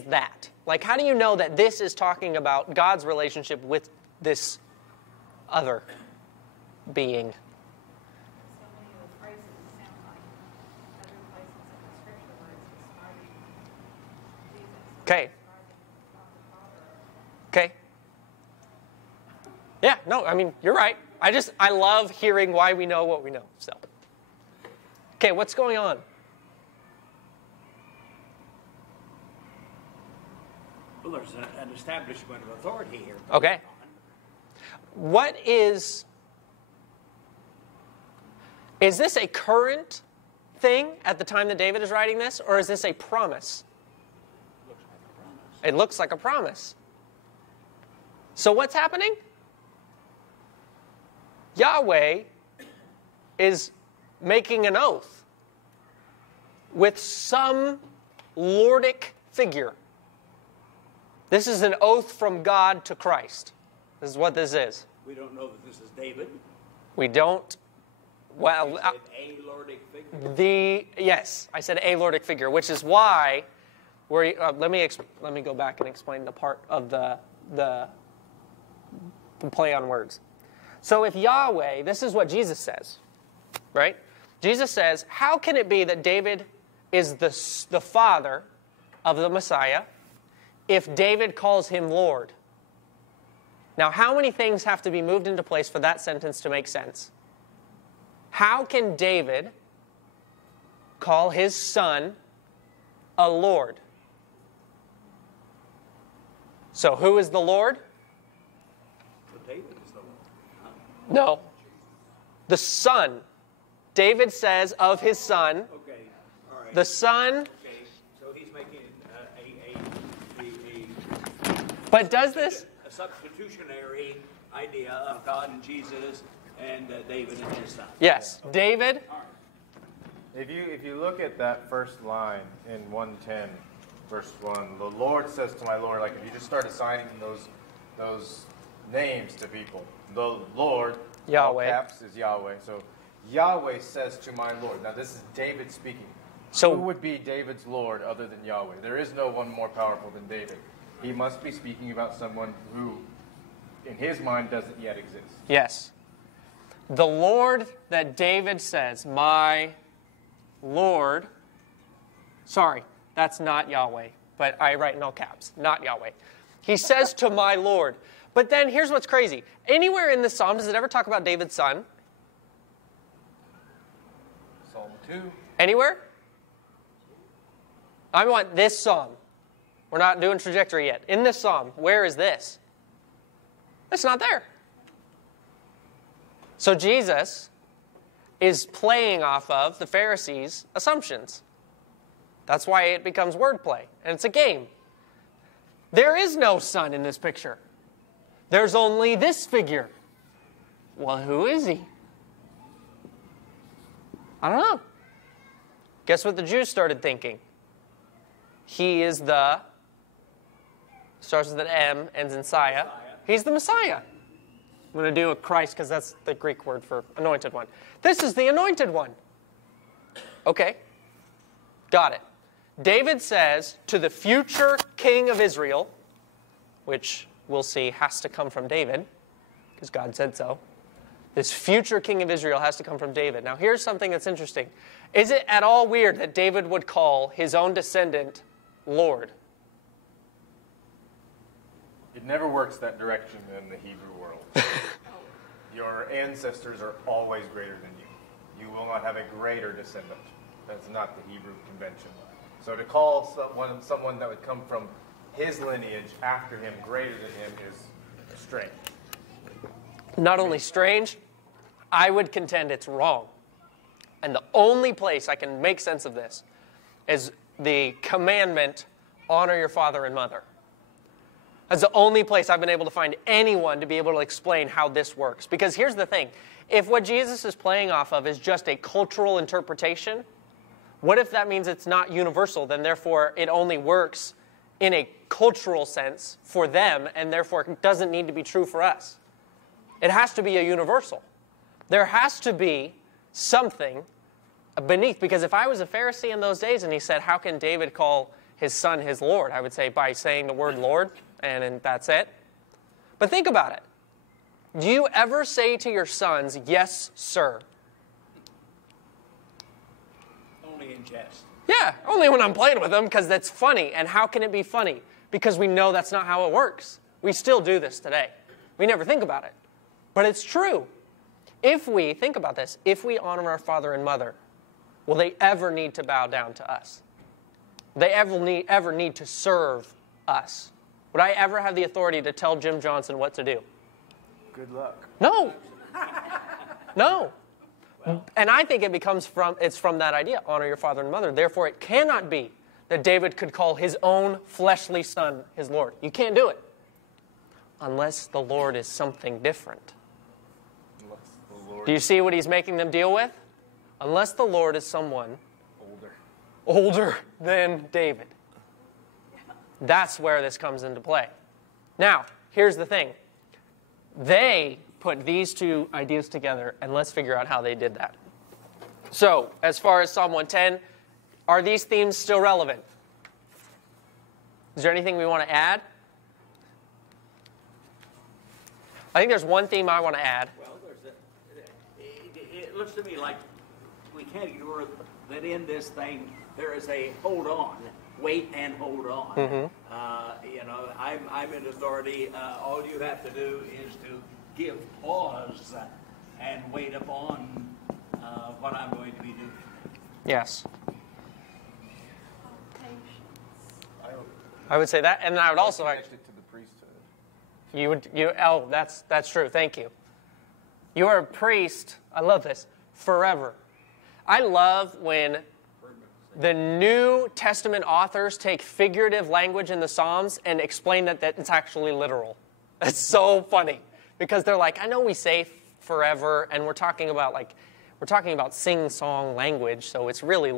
that? Like, how do you know that this is talking about God's relationship with this other being? So many of the phrases sound like other places in the scripture where it's describing Jesus. Okay. Describing God the Father. Okay. Yeah, no, I mean, you're right. I love hearing why we know what we know. So, okay, what's going on? Well, there's an establishment of authority here. Okay. What is this a current thing at the time that David is writing this, or is this a promise? It looks like a promise. So what's happening? Yahweh is making an oath with some Lordic figure. This is an oath from God to Christ. This is what this is. We don't know that this is David. We don't. Well, You said a Lordic figure. Yes, I said a Lordic figure, which is why let me go back and explain the part of the play on words. So if Yahweh, this is what Jesus says, right? Jesus says, how can it be that David is the father of the Messiah if David calls him Lord? Now, how many things have to be moved into place for that sentence to make sense? How can David call his son a Lord? So who is the Lord? Well, David is the Lord. Huh? No. The Son. David says of his son, Okay, all right. the Son. Okay, so he's making But does this? a substitutionary idea of God and Jesus and David and his son. Yes. David. All right. If you look at that first line in 110, verse 1, the Lord says to my Lord, like if you just start assigning those names to people, the Lord, Yahweh. all caps is Yahweh. So Yahweh says to my Lord. Now this is David speaking. So who would be David's Lord other than Yahweh? There is no one more powerful than David. He must be speaking about someone who, in his mind, doesn't yet exist. yes. The Lord that David says, my Lord. Sorry, that's not Yahweh. But I write in all caps, not Yahweh. He says to my Lord. But then here's what's crazy. Anywhere in this psalm, does it ever talk about David's son? Psalm 2. Anywhere? I want this psalm. We're not doing trajectory yet. In this psalm, where is this? It's not there. So Jesus is playing off of the Pharisees' assumptions. That's why it becomes wordplay, and it's a game. There is no son in this picture. There's only this figure. Well, who is he? I don't know. Guess what the Jews started thinking? He is starts with an M, ends in Saya. He's the Messiah. I'm going to do a Christ because that's the Greek word for anointed one. This is the anointed one. Okay. Got it. David says to the future king of Israel, which we'll see has to come from David, because God said so. This future king of Israel has to come from David. Now here's something that's interesting. Is it at all weird that David would call his own descendant Lord? It never works that direction in the Hebrew world. Your ancestors are always greater than you. You will not have a greater descendant. That's not the Hebrew convention. So to call someone that would come from his lineage after him, greater than him, is strange. Not only strange, I would contend it's wrong. And the only place I can make sense of this is the commandment, honor your father and mother. That's the only place I've been able to find anyone to be able to explain how this works. Because here's the thing. If what Jesus is playing off of is just a cultural interpretation, what if that means it's not universal? Then therefore it only works in a cultural sense for them, and therefore it doesn't need to be true for us. It has to be a universal. There has to be something beneath. Because if I was a Pharisee in those days and he said, how can David call his son his Lord? I would say by saying the word Lord, and that's it. But think about it. Do you ever say to your sons, yes, sir? Only in jest. Yeah, only when I'm playing with them, because that's funny. And how can it be funny? Because we know that's not how it works. We still do this today. We never think about it. But it's true. If we, think about this, if we honor our father and mother, will they ever need to bow down to us? Will they ever need to serve us? Would I ever have the authority to tell Jim Johnson what to do? Good luck. No. No. And I think it's from that idea, honor your father and mother. Therefore, it cannot be that David could call his own fleshly son his Lord. You can't do it. Unless the Lord is something different. Do you see what he's making them deal with? Unless the Lord is someone older than David. That's where this comes into play. Now, here's the thing. They put these two ideas together, and let's figure out how they did that. So, as far as Psalm 110, are these themes still relevant? Is there anything we want to add? I think there's one theme I want to add. Well, it looks to me like we can't ignore that in this thing there is a hold on, wait and hold on. Mm-hmm. I'm in authority. All you have to do is to give pause and wait upon what I'm going to be doing. Yes. I would say that, and I would also connect it to the priesthood. That's true. Thank you. You are a priest. I love this. Forever. I love when the New Testament authors take figurative language in the Psalms and explain that it's actually literal. It's so funny because they're like, I know we say forever, and we're talking about sing-song language, so it's really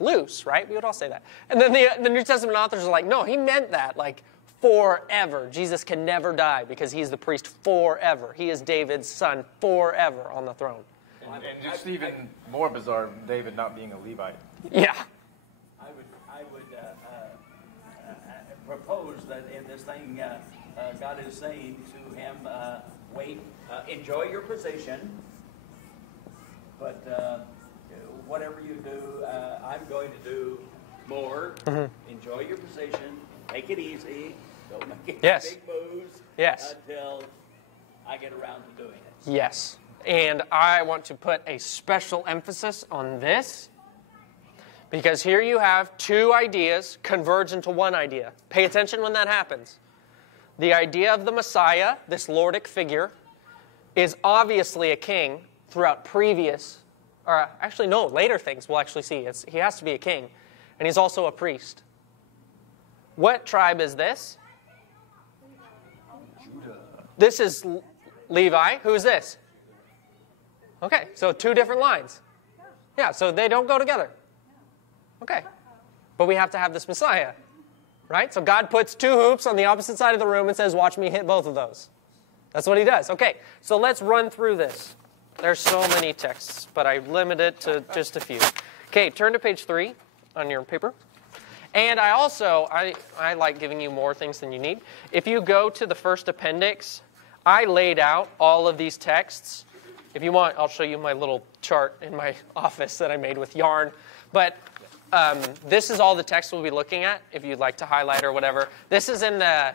loose, right? We would all say that. And then the New Testament authors are like, no, he meant that, like forever. Jesus can never die because he's the priest forever. He is David's son forever on the throne. And just even more bizarre, David not being a Levite. Yeah. I would propose that in this thing, God is saying to him, wait, enjoy your position, but whatever you do, I'm going to do more. Mm-hmm. Enjoy your position. Take it easy. Don't make any big moves until I get around to doing it. Yes. And I want to put a special emphasis on this because here you have two ideas converge into one idea. Pay attention when that happens. The idea of the Messiah, this Lordic figure, is obviously a king throughout later things we'll actually see. He has to be a king, and he's also a priest. What tribe is this? Judah. This is Levi. Who is this? Okay, so two different lines. Yeah, so they don't go together. Okay, but we have to have this Messiah, right? So God puts two hoops on the opposite side of the room and says, watch me hit both of those. That's what he does. Okay, so let's run through this. There's so many texts, but I limit it to just a few. Okay, turn to page 3 on your paper. And I like giving you more things than you need. If you go to the first appendix, I laid out all of these texts. If you want, I'll show you my little chart in my office that I made with yarn. But this is all the text we'll be looking at, if you'd like to highlight or whatever. This is in the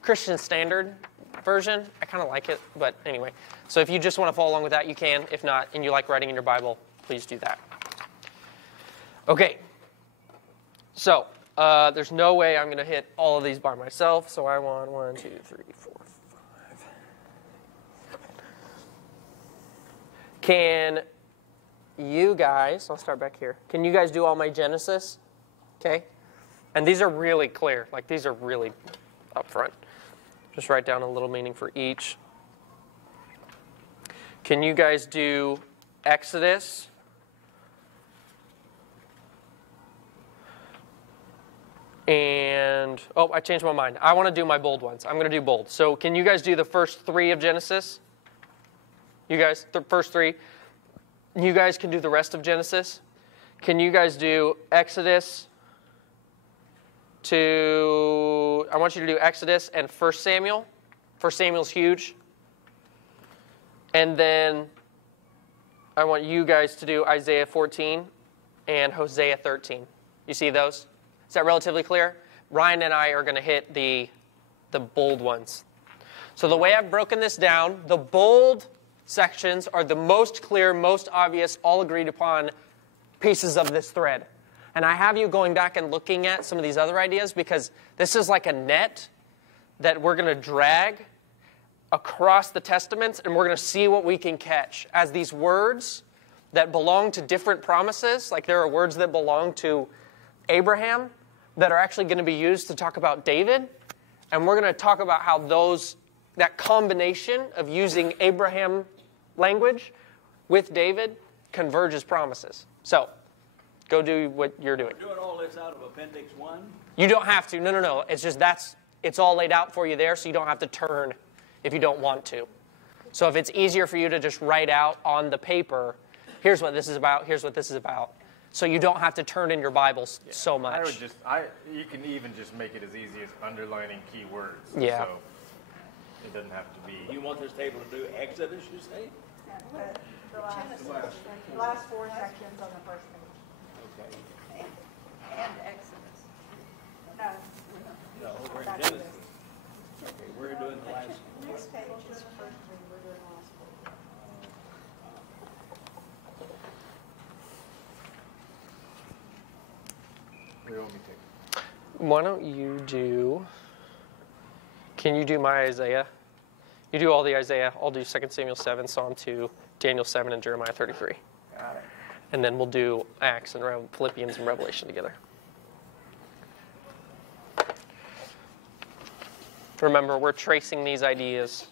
Christian Standard version. I kind of like it, but anyway. So if you just want to follow along with that, you can. If not, and you like writing in your Bible, please do that. Okay. So, there's no way I'm going to hit all of these by myself, so I want 1, 2, 3, 4, 5. Can you guys, I'll start back here. Can you guys do all my Genesis? Okay? And these are really clear. Like, these are really up front. Just write down a little meaning for each. Can you guys do Exodus? And, oh, I changed my mind. I want to do my bold ones. I'm going to do bold. So can you guys do the first 3 of Genesis? You guys, the first 3. You guys can do the rest of Genesis. Can you guys do Exodus to, I want you to do Exodus and 1 Samuel. 1 Samuel's huge. And then I want you guys to do Isaiah 14 and Hosea 13. You see those? Is that relatively clear? Ryan and I are going to hit the bold ones. So the way I've broken this down, the bold sections are the most clear, most obvious, all agreed upon pieces of this thread. And I have you going back and looking at some of these other ideas because this is like a net that we're going to drag across the Testaments, and we're going to see what we can catch as these words that belong to different promises, like there are words that belong to Abraham that are actually going to be used to talk about David, and we're going to talk about how that combination of using Abraham language with David converges promises. So, go do what you're doing. We're doing all this out of Appendix 1? You don't have to. No. It's just it's all laid out for you there, so you don't have to turn if you don't want to. So if it's easier for you to just write out on the paper, here's what this is about, here's what this is about, so you don't have to turn in your Bibles so much. You can even just make it as easy as underlining key words. Yeah. So it doesn't have to be. You want this table to do Exodus, you say? The last 4 sections on the first page. Okay. And Exodus. No, we're in Genesis. Okay, we're doing the last. Next table, just the first 3, we're doing the last 4. We won't be taking. Why don't you can you do my Isaiah? You do all the Isaiah. I'll do 2 Samuel 7, Psalm 2, Daniel 7, and Jeremiah 33. Got it. And then we'll do Acts and Philippians and Revelation together. Remember, we're tracing these ideas.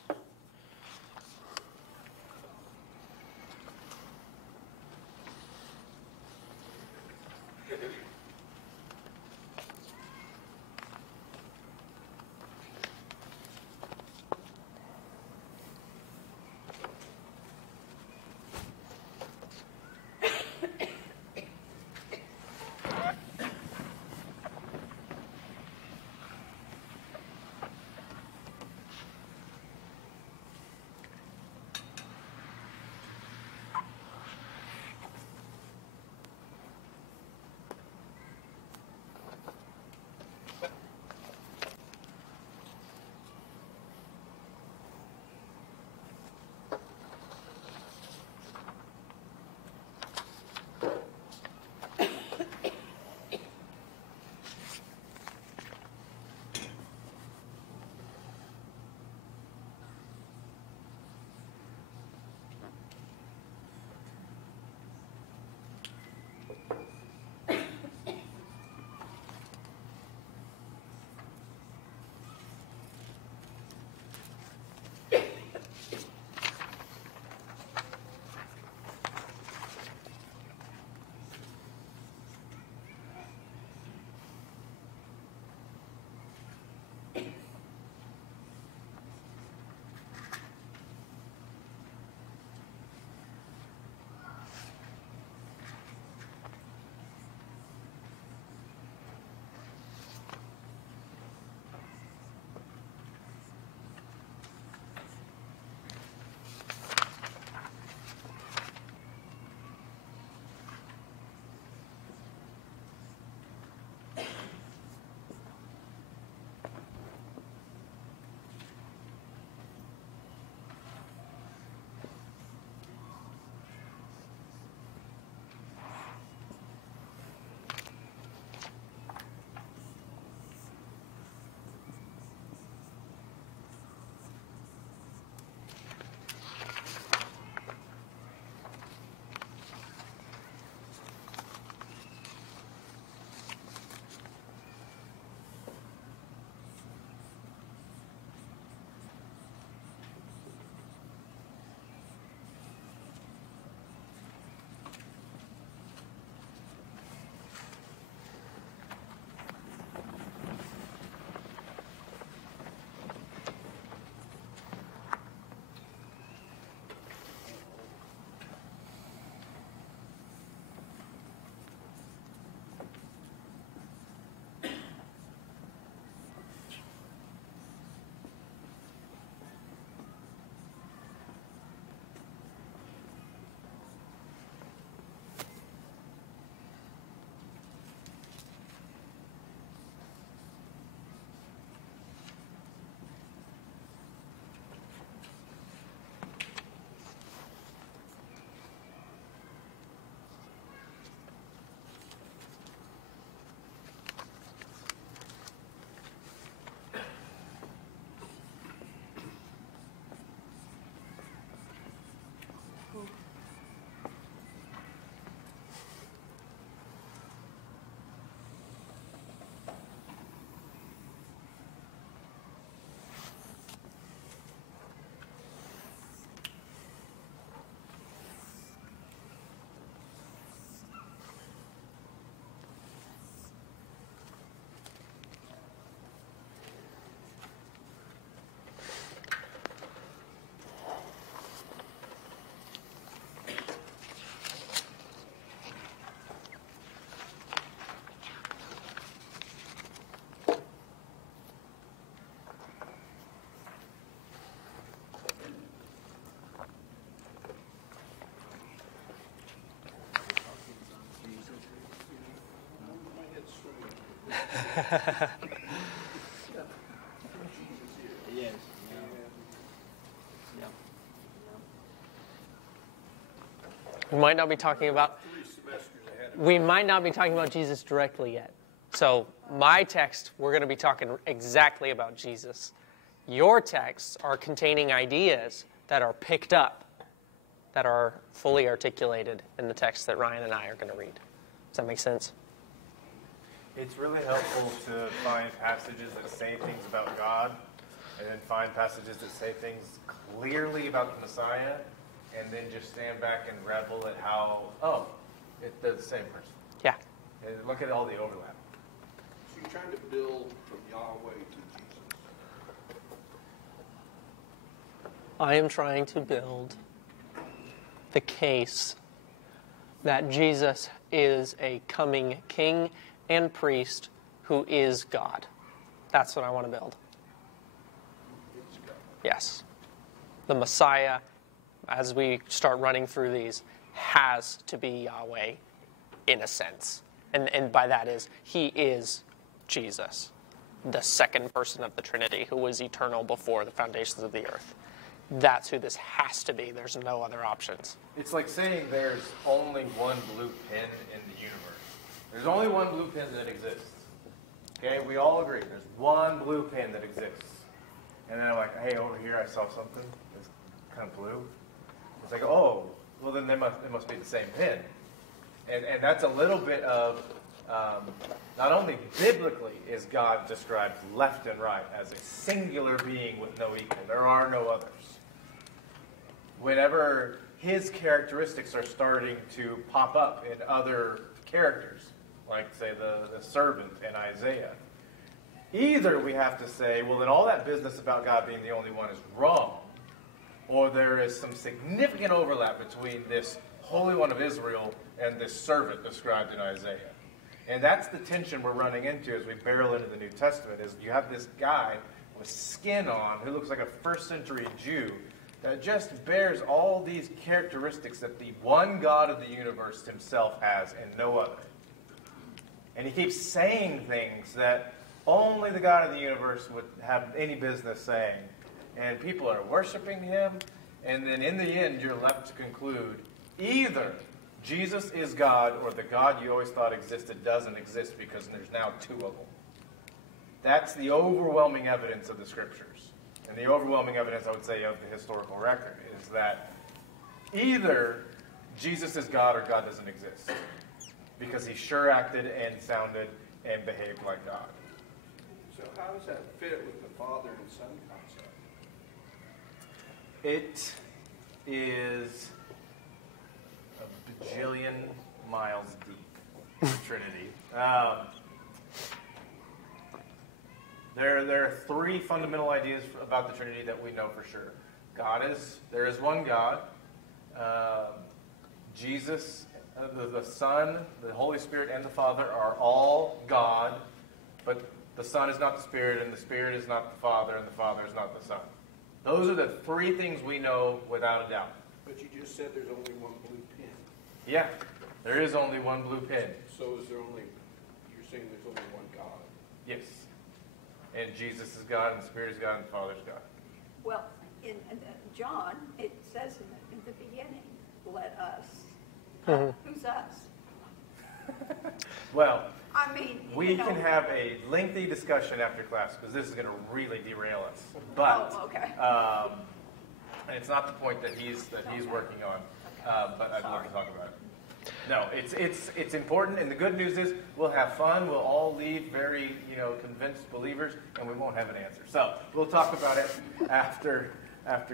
Yes. Yeah. We might not be talking about Jesus directly yet. So my text, we're going to be talking exactly about Jesus. Your texts are containing ideas that are picked up, that are fully articulated in the text that Ryan and I are going to read. Does that make sense? It's really helpful to find passages that say things about God, and then find passages that say things clearly about the Messiah, and then just stand back and revel at how, they're the same person. Yeah. And look at all the overlap. So you're trying to build from Yahweh to Jesus. I am trying to build the case that Jesus is a coming king and priest who is God. That's what I want to build. Yes. The Messiah, as we start running through these, has to be Yahweh in a sense. And by that is, he is Jesus, the second person of the Trinity who was eternal before the foundations of the earth. That's who this has to be. There's no other options. It's like saying there's only one blue pen in the universe. There's only one blue pen that exists. Okay, we all agree. There's one blue pen that exists. And then I'm like, hey, over here I saw something that's kind of blue. It's like, oh, well then it must be the same pen. And that's a little bit of, not only biblically is God described left and right as a singular being with no equal. There are no others. Whenever his characteristics are starting to pop up in other characters, like, say, the servant in Isaiah, either we have to say, well, then all that business about God being the only one is wrong, or there is some significant overlap between this Holy One of Israel and this servant described in Isaiah. And that's the tension we're running into as we barrel into the New Testament, is you have this guy with skin on who looks like a first century Jew that just bears all these characteristics that the one God of the universe himself has and no other. And he keeps saying things that only the God of the universe would have any business saying. And people are worshiping him, and then in the end you're left to conclude either Jesus is God or the God you always thought existed doesn't exist because there's now two of them. That's the overwhelming evidence of the Scriptures. And the overwhelming evidence, I would say, of the historical record is that either Jesus is God or God doesn't exist. Because he sure acted and sounded and behaved like God. So how does that fit with the Father and Son concept? It is a bajillion miles deep, the Trinity. There are three fundamental ideas about the Trinity that we know for sure. There is one God. Jesus, the Son, the Holy Spirit, and the Father are all God, but the Son is not the Spirit, and the Spirit is not the Father, and the Father is not the Son. Those are the three things we know without a doubt. But you just said there's only one blue pen. Yeah, there is only one blue pen. So you're saying there's only one God? Yes. And Jesus is God, and the Spirit is God, and the Father is God. Well, in John, it says in the beginning, let us. Who's us? Well, I mean, we can have a lengthy discussion after class because this is going to really derail us. But okay. And it's not the point that he's working on. But I'd love to talk about it. No, it's important, and the good news is we'll have fun. We'll all leave very convinced believers, and we won't have an answer. So we'll talk about it after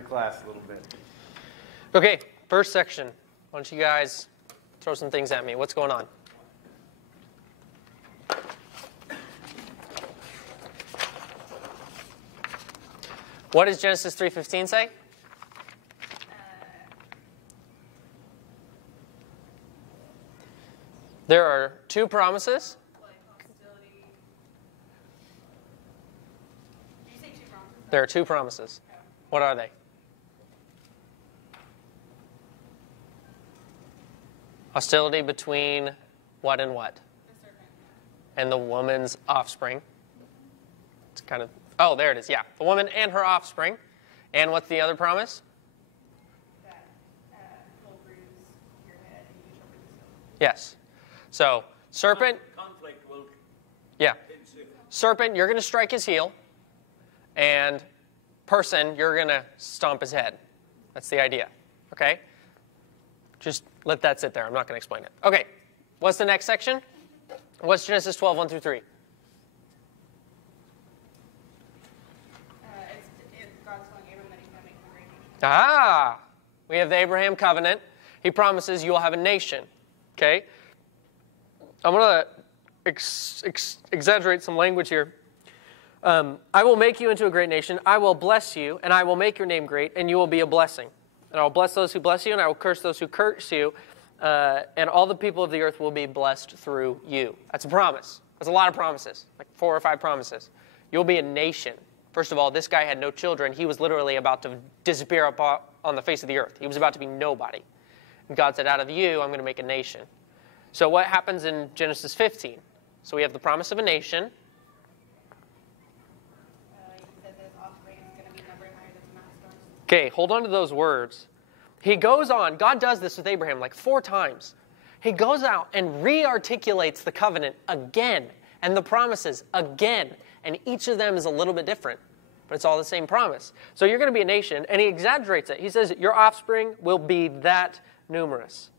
class a little bit. Okay, first section. Why don't you guys throw some things at me? What's going on? What does Genesis 3:15 say? There are two promises. Did you say two promises? There are two promises. What are they? Hostility between what and what? The serpent. and the woman's offspring. It's kind of, oh, there it is, yeah. The woman and her offspring. And what's the other promise? That he'll bruise your head and you shall bruise his heel. Yes. So, serpent, Conflict will yeah. ensue. Serpent, you're going to strike his heel. And person, you're going to stomp his head. That's the idea. Okay? Just let that sit there. I'm not going to explain it. Okay. What's the next section? What's Genesis 12, 1 through 3? It's God's telling Abram that he's going to make him a great nation. Ah! We have the Abraham covenant. He promises you will have a nation. Okay? I'm going to exaggerate some language here. I will make you into a great nation. I will bless you, and I will make your name great, and you will be a blessing. And I will bless those who bless you, and I will curse those who curse you. And all the people of the earth will be blessed through you. That's a promise. That's a lot of promises, like 4 or 5 promises. You'll be a nation. First of all, this guy had no children. He was literally about to disappear up on the face of the earth. He was about to be nobody. And God said, out of you, I'm going to make a nation. So what happens in Genesis 15? So we have the promise of a nation. He said that his offspring is going to be numbered higher than the mountain stars. Okay, hold on to those words. He goes on. God does this with Abraham like 4 times. He goes out and re-articulates the covenant again and the promises again. And each of them is a little bit different, but it's all the same promise. So you're going to be a nation, and he exaggerates it. He says your offspring will be that numerous.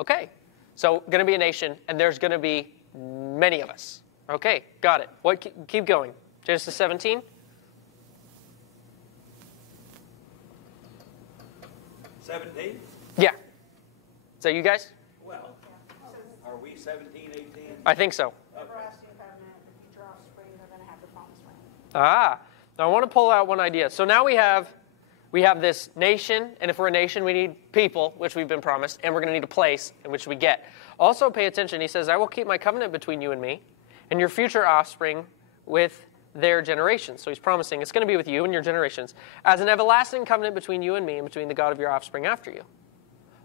Okay, so going to be a nation, and there's going to be many of us. Okay, got it. Keep going. Genesis 17. Yeah. Is that you guys? Well, are we 17, 18? I think so. Everlasting covenant, the future offspring, they're going to have the promised land. Ah. Now I want to pull out one idea. So now we have this nation, and if we're a nation, we need people, which we've been promised, and we're going to need a place in which we get. Also pay attention. He says, I will keep my covenant between you and me and your future offspring with their generations. So he's promising it's going to be with you and your generations as an everlasting covenant between you and me and between the God of your offspring after you.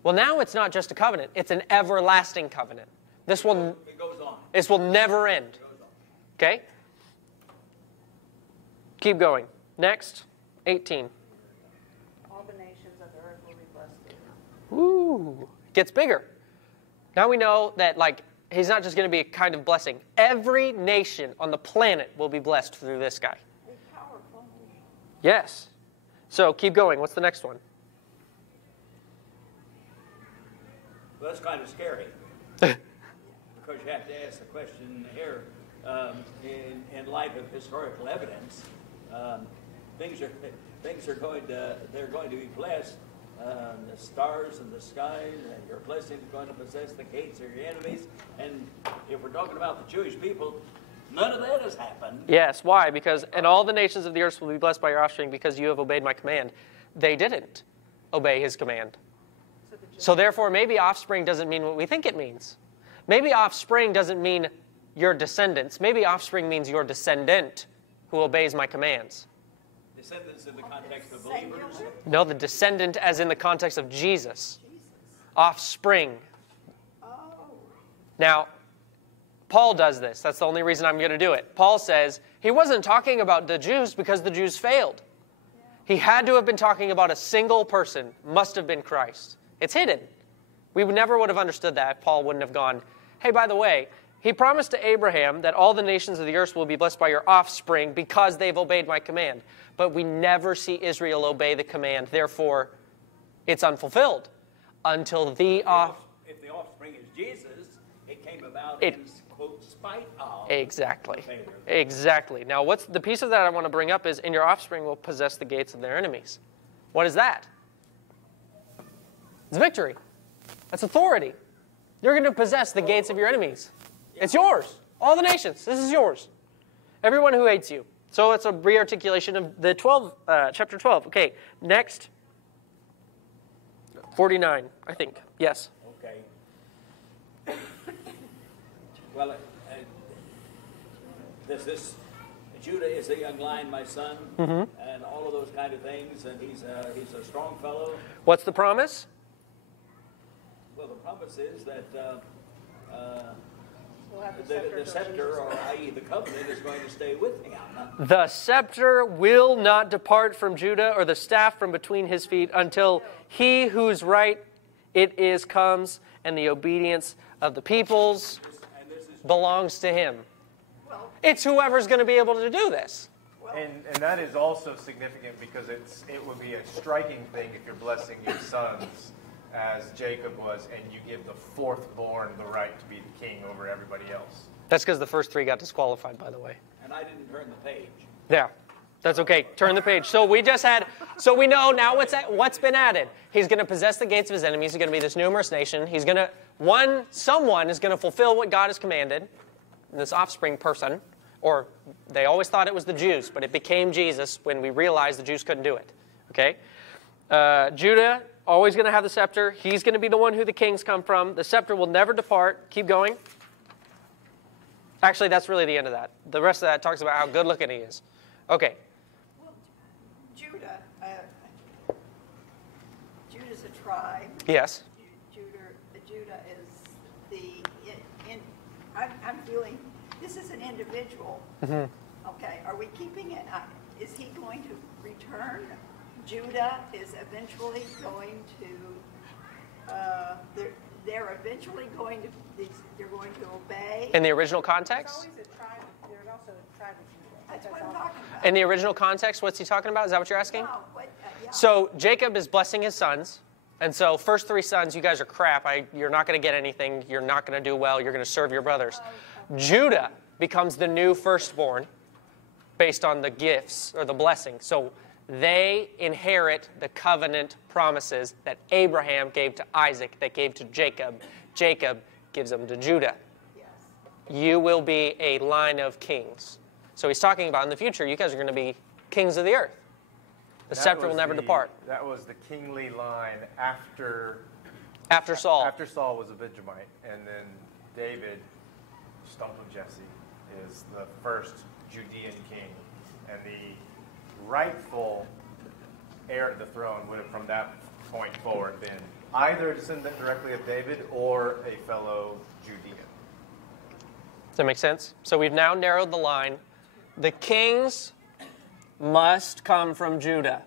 Well, now it's not just a covenant. It's an everlasting covenant. This will never end. Okay? Keep going. Next, 18. All the nations of the earth will be blessed through you. Ooh. Gets bigger. Now we know that, he's not just going to be a kind of blessing. Every nation on the planet will be blessed through this guy. Powerful. Yes. So keep going. What's the next one? Well, that's kind of scary. Because you have to ask the question here, in light of historical evidence, things are going to be blessed. The stars and the sky, and your blessing is going to possess the gates of your enemies. And if we're talking about the Jewish people, none of that has happened. Yes. Why? Because, and all the nations of the earth will be blessed by your offspring because you have obeyed my command. They didn't obey his command. So therefore, maybe offspring doesn't mean what we think it means. Maybe offspring doesn't mean your descendants. Maybe offspring means your descendant who obeys my commands. Descendants in the context of believers. No, the descendant as in the context of Jesus. Offspring. Now, Paul does this. That's the only reason I'm going to do it. Paul says he wasn't talking about the Jews because the Jews failed. He had to have been talking about a single person. Must have been Christ. It's hidden. We never would have understood that if Paul wouldn't have gone, hey, by the way, he promised to Abraham that all the nations of the earth will be blessed by your offspring because they've obeyed my command. But we never see Israel obey the command. Therefore, it's unfulfilled until If the offspring is Jesus, it came about in, quote, spite of. Exactly. the failure. Exactly. Now, what's the piece of that I want to bring up is, and your offspring will possess the gates of their enemies. What is that? It's victory. That's authority. You're going to possess the gates of your enemies. It's yours. All the nations. This is yours. Everyone who hates you. So it's a re-articulation of the chapter 12. Okay, next. 49, I think. Yes. Okay. Well, this Judah is a young lion, my son, and all of those kind of things, and he's a strong fellow. What's the promise? Well, the promise is that We'll have The scepter, or i.e. the covenant, is going to stay with him. The scepter will not depart from Judah, or the staff from between his feet, until he whose right it is comes, and the obedience of the peoples belongs to him. It's whoever's going to be able to do this. And that is also significant because it would be a striking thing if you're blessing your sons as Jacob was, and you give the fourth born the right to be the king over everybody else. That's because the first three got disqualified, by the way. And I didn't turn the page. Yeah, that's okay. Turn the page. So we know now what's been added. He's going to possess the gates of his enemies. He's going to be this numerous nation. Someone is going to fulfill what God has commanded. This offspring person, or they always thought it was the Jews, but it became Jesus when we realized the Jews couldn't do it. Okay? Judah, always going to have the scepter. He's going to be the one who the kings come from. The scepter will never depart. Keep going. Actually, that's really the end of that. The rest of that talks about how good looking he is. Okay. Well, Judah's a tribe. Yes. Judah is I'm feeling this is an individual. Mm-hmm. Okay, are we keeping it? Is he going to return? Judah is eventually going to. They're eventually going to. They're going to obey. In the original context? There's also a tribe of Judah. That's what I'm talking about. In the original context, what's he talking about? Is that what you're asking? No, yeah. So Jacob is blessing his sons. And so first three sons, you guys are crap. You're not going to get anything. You're not going to do well. You're going to serve your brothers. Judah becomes the new firstborn based on the gifts or the blessing. So they inherit the covenant promises that Abraham gave to Isaac, that gave to Jacob. Jacob gives them to Judah. Yes. You will be a line of kings. So he's talking about in the future, you guys are going to be kings of the earth. The scepter will never depart. That was the kingly line after Saul. After Saul was a Benjamite, and then David, stump of Jesse, is the first Judean king, and the rightful heir to the throne would have, from that point forward, been either a descendant directly of David or a fellow Judean. Does that make sense? So we've now narrowed the line. The kings must come from Judah.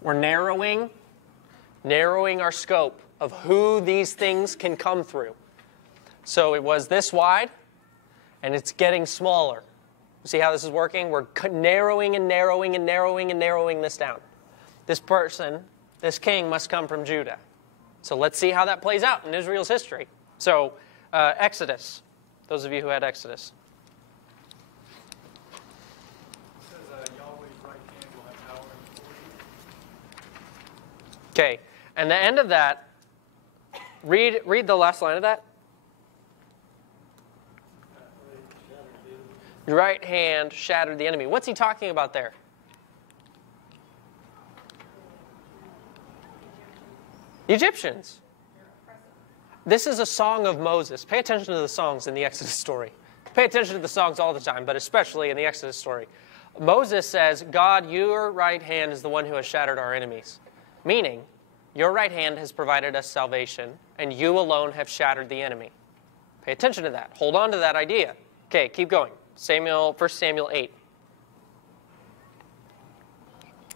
We're narrowing our scope of who these things can come through. So it was this wide, and it's getting smaller. See how this is working? We're narrowing and narrowing and narrowing and narrowing this down. This person, this king, must come from Judah. So let's see how that plays out in Israel's history. So Exodus, those of you who had Exodus. Okay, and the end of that, read the last line of that. Your right hand shattered the enemy. What's he talking about there? Egyptians. This is a song of Moses. Pay attention to the songs in the Exodus story. Pay attention to the songs all the time, but especially in the Exodus story. Moses says, God, your right hand is the one who has shattered our enemies. Meaning, your right hand has provided us salvation, and you alone have shattered the enemy. Pay attention to that. Hold on to that idea. Okay, keep going. 1 Samuel 8.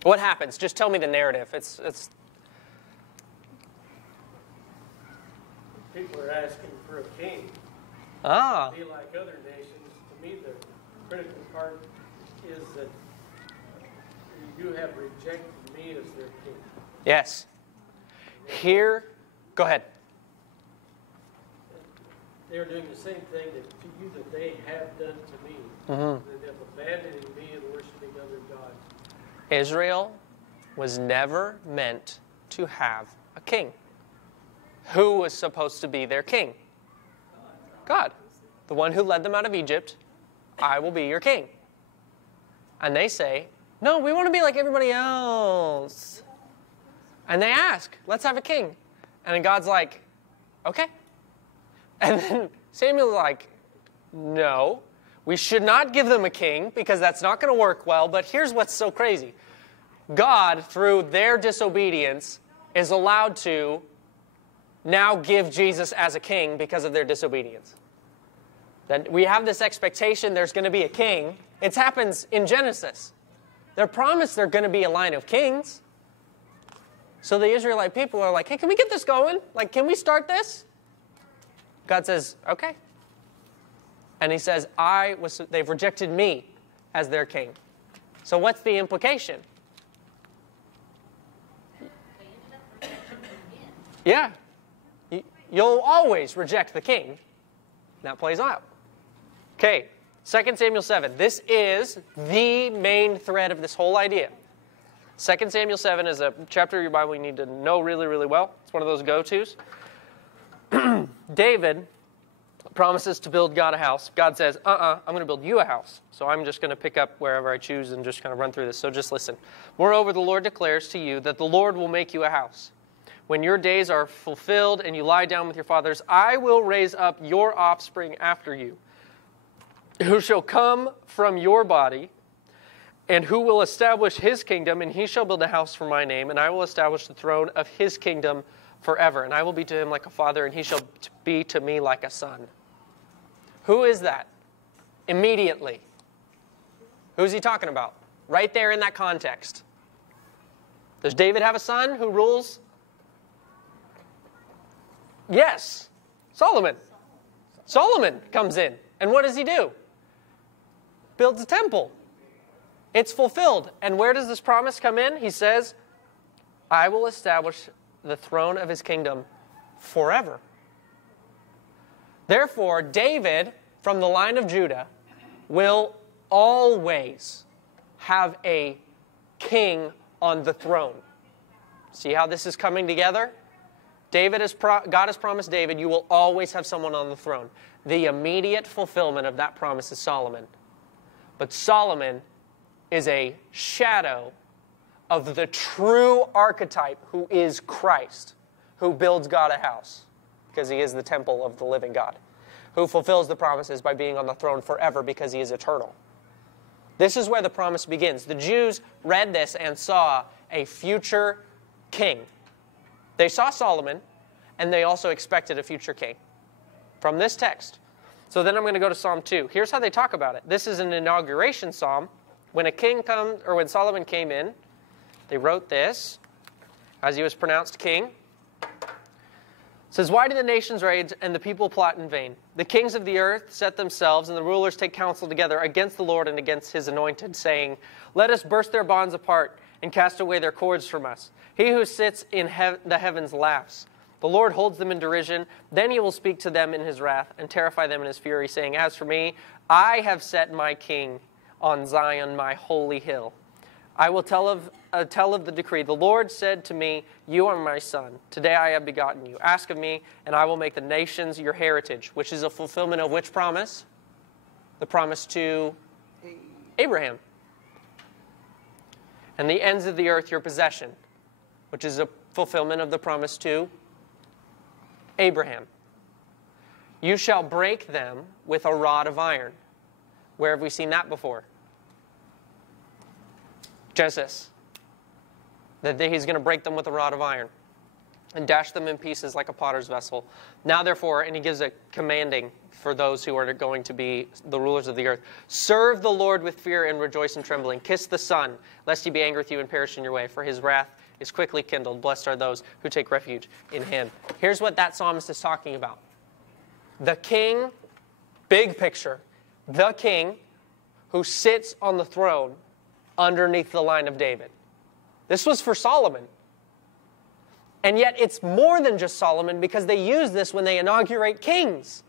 What happens? Just tell me the narrative. It's. People are asking for a king. Ah. To be like other nations. To me, the critical part is that you have rejected me as their king. Yes. Here, go ahead. They're doing the same thing to you that they have done to me. Mm-hmm. They have abandoned me and worshiping other gods. Israel was never meant to have a king. Who was supposed to be their king? God. The one who led them out of Egypt. I will be your king. And they say, no, we want to be like everybody else. And they ask, let's have a king. And then God's like, okay. And then Samuel's like, no, we should not give them a king because that's not going to work well. But here's what's so crazy. God, through their disobedience, is allowed to now give Jesus as a king because of their disobedience. Then we have this expectation there's going to be a king. It happens in Genesis. They're promised there's going to be a line of kings. So the Israelite people are like, hey, can we get this going? Like, can we start this? God says, okay. And he says, they've rejected me as their king. So what's the implication? Yeah. You'll always reject the king. That plays out. Okay, 2 Samuel 7. This is the main thread of this whole idea. 2 Samuel 7 is a chapter of your Bible you need to know really, really well. It's one of those go-tos. David promises to build God a house. God says, I'm going to build you a house. So I'm just going to pick up wherever I choose and just kind of run through this. So just listen. Moreover, the Lord declares to you that the Lord will make you a house. When your days are fulfilled and you lie down with your fathers, I will raise up your offspring after you, who shall come from your body, and who will establish his kingdom, and he shall build a house for my name, and I will establish the throne of his kingdom forever. And I will be to him like a father, and he shall be to me like a son. Who is that? Immediately. Who's he talking about? Right there in that context. Does David have a son who rules? Yes. Solomon. Solomon comes in. And what does he do? Builds a temple. It's fulfilled. And where does this promise come in? He says, I will establish the throne of his kingdom forever. Therefore, David, from the line of Judah, will always have a king on the throne. See how this is coming together? God has promised David, you will always have someone on the throne. The immediate fulfillment of that promise is Solomon. But Solomon is a shadow of the true archetype who is Christ, who builds God a house, because he is the temple of the living God, who fulfills the promises by being on the throne forever because he is eternal. This is where the promise begins. The Jews read this and saw a future king. They saw Solomon, and they also expected a future king from this text. So then I'm going to go to Psalm 2. Here's how they talk about it. This is an inauguration psalm. When a king comes, or when Solomon came in, they wrote this as he was pronounced king. It says, why do the nations rage and the people plot in vain? The kings of the earth set themselves, and the rulers take counsel together against the Lord and against his anointed, saying, let us burst their bonds apart and cast away their cords from us. He who sits in the heavens laughs. The Lord holds them in derision. Then he will speak to them in his wrath and terrify them in his fury, saying, as for me, I have set my king on Zion, my holy hill. I will tell of the decree. The Lord said to me, you are my son. Today I have begotten you. Ask of me, and I will make the nations your heritage, which is a fulfillment of which promise? The promise to Abraham. And the ends of the earth your possession, which is a fulfillment of the promise to Abraham. You shall break them with a rod of iron. Where have we seen that before? Genesis. That he's going to break them with a rod of iron and dash them in pieces like a potter's vessel. Now therefore, and he gives a commanding for those who are going to be the rulers of the earth. Serve the Lord with fear and rejoice and trembling. Kiss the Son, lest he be angry with you and perish in your way, for his wrath is quickly kindled. Blessed are those who take refuge in him. Here's what that psalmist is talking about. The king, big picture, the king who sits on the throne underneath the line of David. This was for Solomon. And yet it's more than just Solomon, because they use this when they inaugurate kings.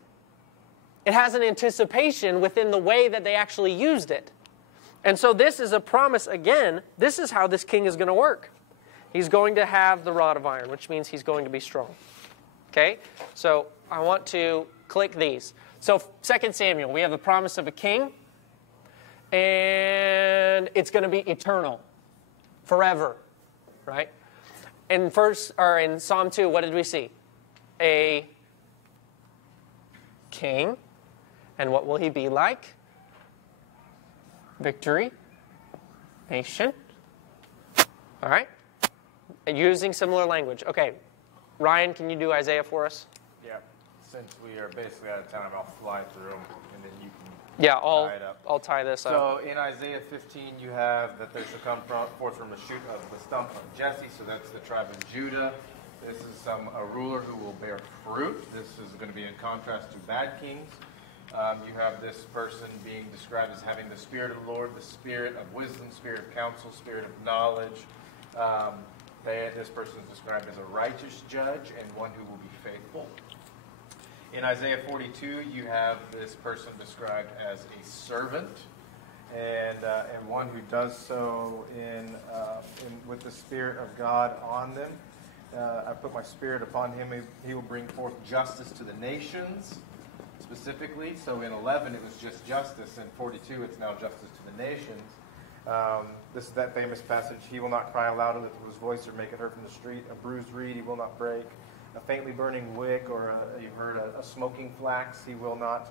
It has an anticipation within the way that they actually used it. And so this is a promise again. This is how this king is going to work. He's going to have the rod of iron, which means he's going to be strong. Okay? So I want to click these. So 2 Samuel, we have the promise of a king. And it's going to be eternal. Forever. Right? In Psalm 2, what did we see? A king. And what will he be like? Victory. Nation. All right? And using similar language. Okay. Ryan, can you do Isaiah for us? Yeah. Since we are basically out of time, I'll fly through them, and then you can Yeah, tie it up. I'll tie this up. So in Isaiah 15, you have that there shall come forth from the shoot of the stump of Jesse. So that's the tribe of Judah. This is a ruler who will bear fruit. This is going to be in contrast to bad kings. You have this person being described as having the Spirit of the Lord, the Spirit of wisdom, Spirit of counsel, Spirit of knowledge. This person is described as a righteous judge and one who will be faithful. In Isaiah 42, you have this person described as a servant and one who does so with the Spirit of God on them. I put my Spirit upon him. He will bring forth justice to the nations, specifically. So in 11, it was just justice. In 42, it's now justice to the nations. This is that famous passage. He will not cry aloud with his voice or make it heard from the street. A bruised reed he will not break. A faintly burning wick, or you've heard a smoking flax, he will not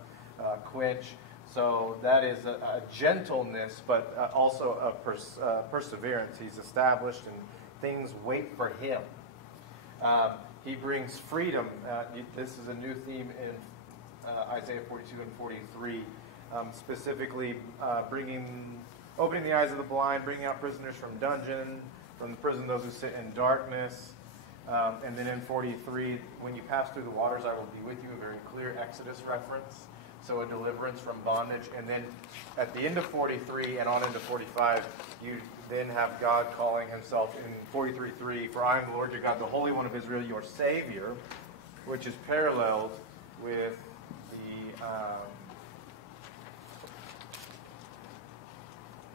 quench. So that is a gentleness, but also a perseverance. He's established, and things wait for him. He brings freedom. This is a new theme in Isaiah 42 and 43, specifically opening the eyes of the blind, bringing out prisoners from the prison those who sit in darkness. And then in 43, when you pass through the waters, I will be with you, a very clear Exodus reference. So a deliverance from bondage. And then at the end of 43 and on into 45, you then have God calling himself in 43:3, for I am the Lord your God, the Holy One of Israel, your Savior, which is paralleled with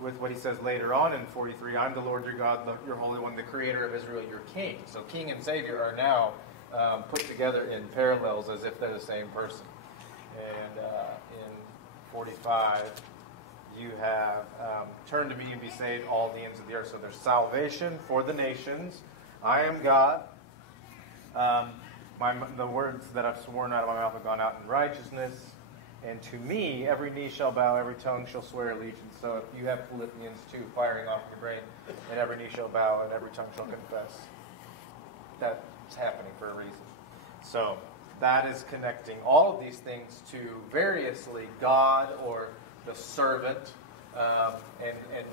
with what he says later on in 43, I'm the Lord your God, your Holy One, the Creator of Israel, your King. So King and Savior are now put together in parallels as if they're the same person. And in 45, you have turn to me and be saved, all the ends of the earth. So there's salvation for the nations. I am God. The words that I've sworn out of my mouth have gone out in righteousness. And to me, every knee shall bow, every tongue shall swear allegiance. So if you have Philippians 2 firing off your brain, and every knee shall bow, and every tongue shall confess. That's happening for a reason. So that is connecting all of these things to variously God or the servant, and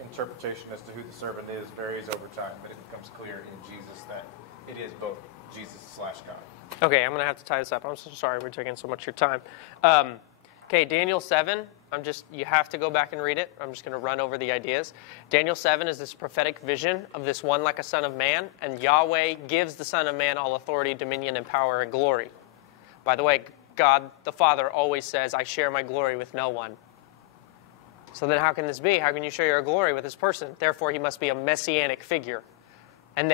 interpretation as to who the servant is varies over time, but it becomes clear in Jesus that it is both Jesus/God. Okay, I'm going to have to tie this up. I'm so sorry we're taking so much of your time. Okay, Daniel 7, you have to go back and read it. I'm just going to run over the ideas. Daniel 7 is this prophetic vision of this one like a son of man, and Yahweh gives the Son of Man all authority, dominion, and power, and glory. By the way, God the Father always says, I share my glory with no one. So then how can this be? How can you share your glory with this person? Therefore, he must be a messianic figure. And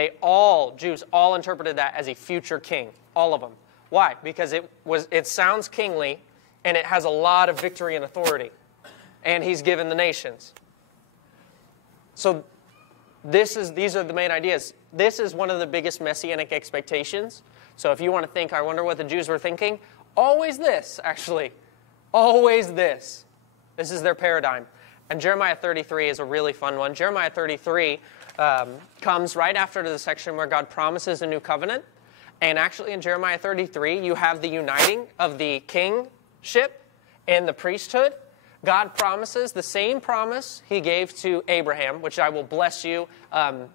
Jews all interpreted that as a future king. All of them. Why? Because it sounds kingly, and it has a lot of victory and authority. And he's given the nations. So these are the main ideas. This is one of the biggest messianic expectations. So if you want to think, I wonder what the Jews were thinking, always this, actually. Always this. This is their paradigm. And Jeremiah 33 is a really fun one. Jeremiah 33 comes right after the section where God promises a new covenant. And actually in Jeremiah 33, you have the uniting of the kingship and the priesthood. God promises the same promise he gave to Abraham, which I will bless you, and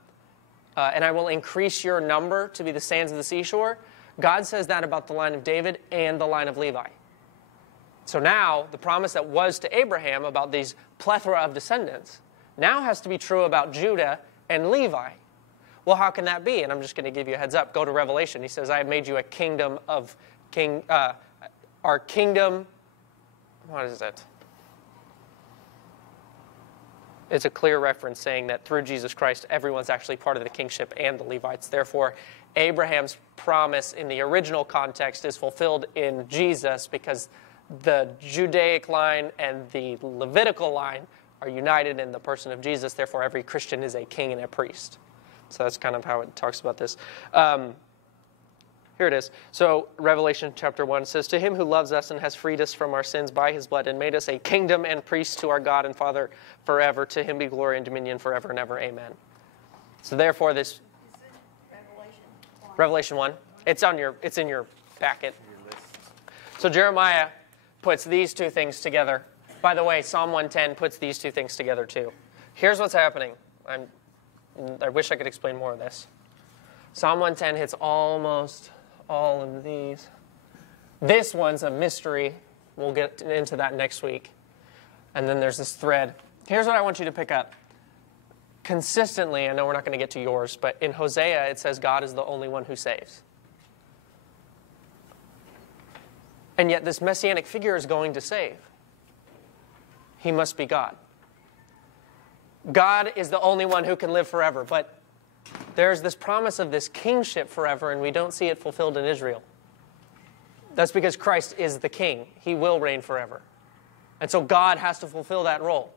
I will increase your number to be the sands of the seashore. God says that about the line of David and the line of Levi. So now, the promise that was to Abraham about these plethora of descendants now has to be true about Judah and Levi. Well, how can that be? And I'm just going to give you a heads up. Go to Revelation. He says, I have made you a kingdom of our kingdom. What is it? It's a clear reference saying that through Jesus Christ, everyone's actually part of the kingship and the Levites. Therefore, Abraham's promise in the original context is fulfilled in Jesus because the Judaic line and the Levitical line are united in the person of Jesus. Therefore, every Christian is a king and a priest. So that's kind of how it talks about this. Here it is. So Revelation chapter 1 says, to him who loves us and has freed us from our sins by his blood and made us a kingdom and priests to our God and Father forever. To him be glory and dominion forever and ever. Amen. So therefore this... Is it Revelation 1? Revelation 1. It's in your packet. So Jeremiah puts these two things together. By the way, Psalm 110 puts these two things together too. Here's what's happening. I wish I could explain more of this. Psalm 110 hits almost all of these. This one's a mystery. We'll get into that next week. And then there's this thread. Here's what I want you to pick up. Consistently, I know we're not going to get to yours, but in Hosea it says God is the only one who saves. And yet this messianic figure is going to save. He must be God. God is the only one who can live forever, but there's this promise of this kingship forever, and we don't see it fulfilled in Israel. That's because Christ is the king. He will reign forever. And so God has to fulfill that role.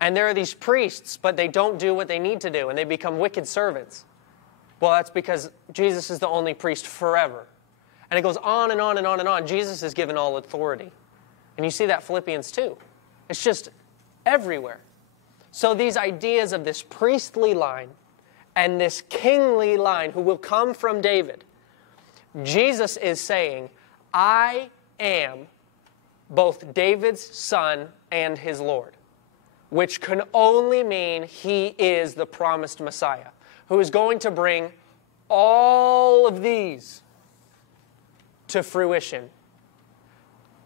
And there are these priests, but they don't do what they need to do, and they become wicked servants. Well, that's because Jesus is the only priest forever. And it goes on and on and on and on. Jesus is given all authority. And you see that Philippians 2. It's just everywhere. So these ideas of this priestly line and this kingly line who will come from David, Jesus is saying, I am both David's son and his Lord, which can only mean he is the promised Messiah, who is going to bring all of these to fruition.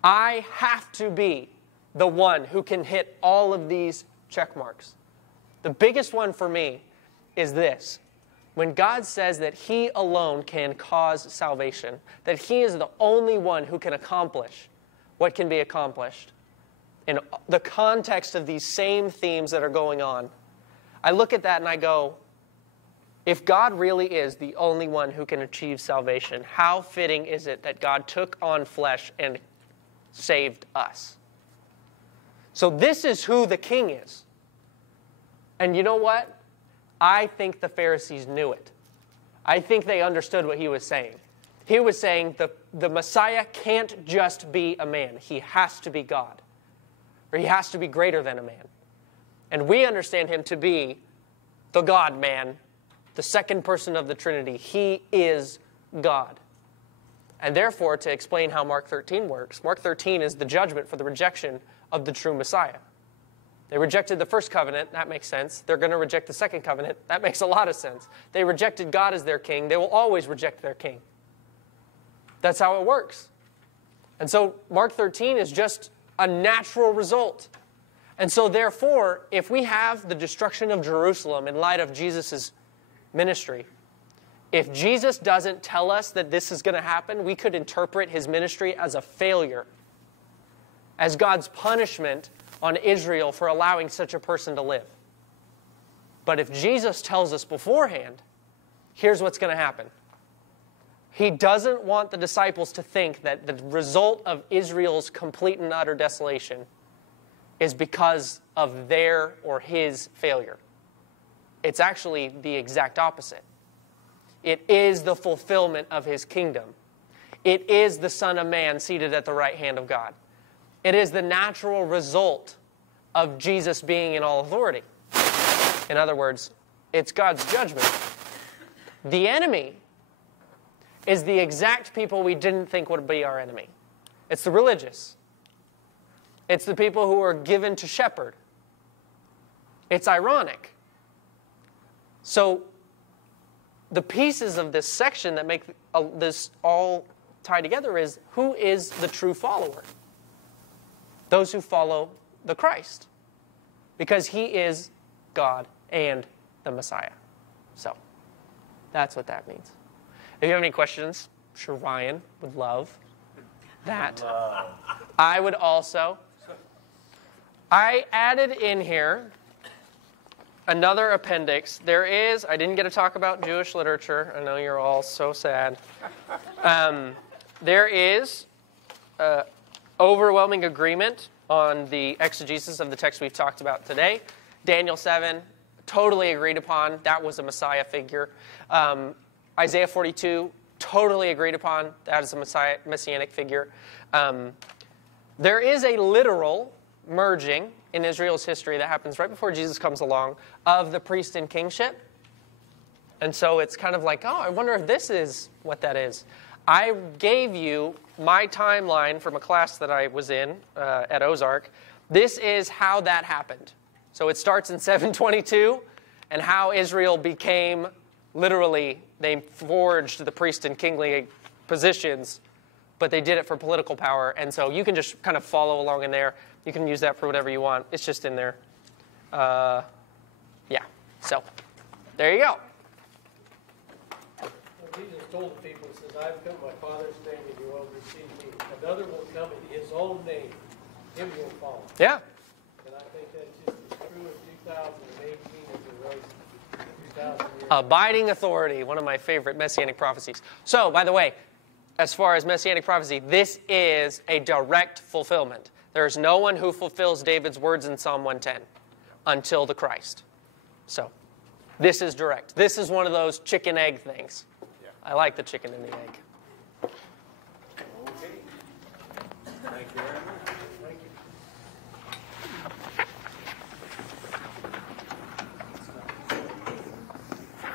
I have to be the one who can hit all of these check marks. The biggest one for me is this. When God says that he alone can cause salvation, that he is the only one who can accomplish what can be accomplished, in the context of these same themes that are going on, I look at that and I go, if God really is the only one who can achieve salvation, how fitting is it that God took on flesh and saved us? So this is who the king is. And you know what? I think the Pharisees knew it. I think they understood what he was saying. He was saying the Messiah can't just be a man. He has to be God. Or he has to be greater than a man. And we understand him to be the God-man, the second person of the Trinity. He is God. And therefore, to explain how Mark 13 works, Mark 13 is the judgment for the rejection of the true Messiah. They rejected the first covenant. That makes sense. They're going to reject the second covenant. That makes a lot of sense. They rejected God as their king. They will always reject their king. That's how it works. And so Mark 13 is just a natural result. And so therefore, if we have the destruction of Jerusalem in light of Jesus' ministry, if Jesus doesn't tell us that this is going to happen, we could interpret his ministry as a failure, as God's punishment on Israel for allowing such a person to live. But if Jesus tells us beforehand, here's what's going to happen. He doesn't want the disciples to think that the result of Israel's complete and utter desolation is because of their or his failure. It's actually the exact opposite. It is the fulfillment of his kingdom. It is the Son of Man seated at the right hand of God. It is the natural result of Jesus being in all authority. In other words, it's God's judgment. The enemy is the exact people we didn't think would be our enemy. It's the religious. It's the people who are given to shepherd. It's ironic. So the pieces of this section that make this all tie together is, who is the true follower? Those who follow the Christ. Because he is God and the Messiah. So, that's what that means. If you have any questions, I'm sure Ryan would love that. I would also. I added in here another appendix. There is, I didn't get to talk about Jewish literature. I know you're all so sad. There is overwhelming agreement on the exegesis of the text we've talked about today. Daniel 7, totally agreed upon. That was a Messiah figure. Isaiah 42, totally agreed upon. That is a messianic figure. There is a literal merging in Israel's history that happens right before Jesus comes along of the priest and kingship. And so it's kind of like, oh, I wonder if this is what that is. I gave you my timeline from a class that I was in at Ozark. This is how that happened. So it starts in 722, and how Israel became, literally, they forged the priest and kingly positions, but they did it for political power. And so you can just kind of follow along in there. You can use that for whatever you want. It's just in there. Yeah, so there you go. Jesus told the people, he says, I've come in my Father's name, and you will receive me. Another will come in his own name. Him you'll follow. Yeah. And I think that's just as true in 2018 as it was 2,000 years. Abiding authority, one of my favorite messianic prophecies. So, by the way, as far as messianic prophecy, this is a direct fulfillment. There is no one who fulfills David's words in Psalm 110 until the Christ. So, this is direct. This is one of those chicken egg things. I like the chicken and the egg.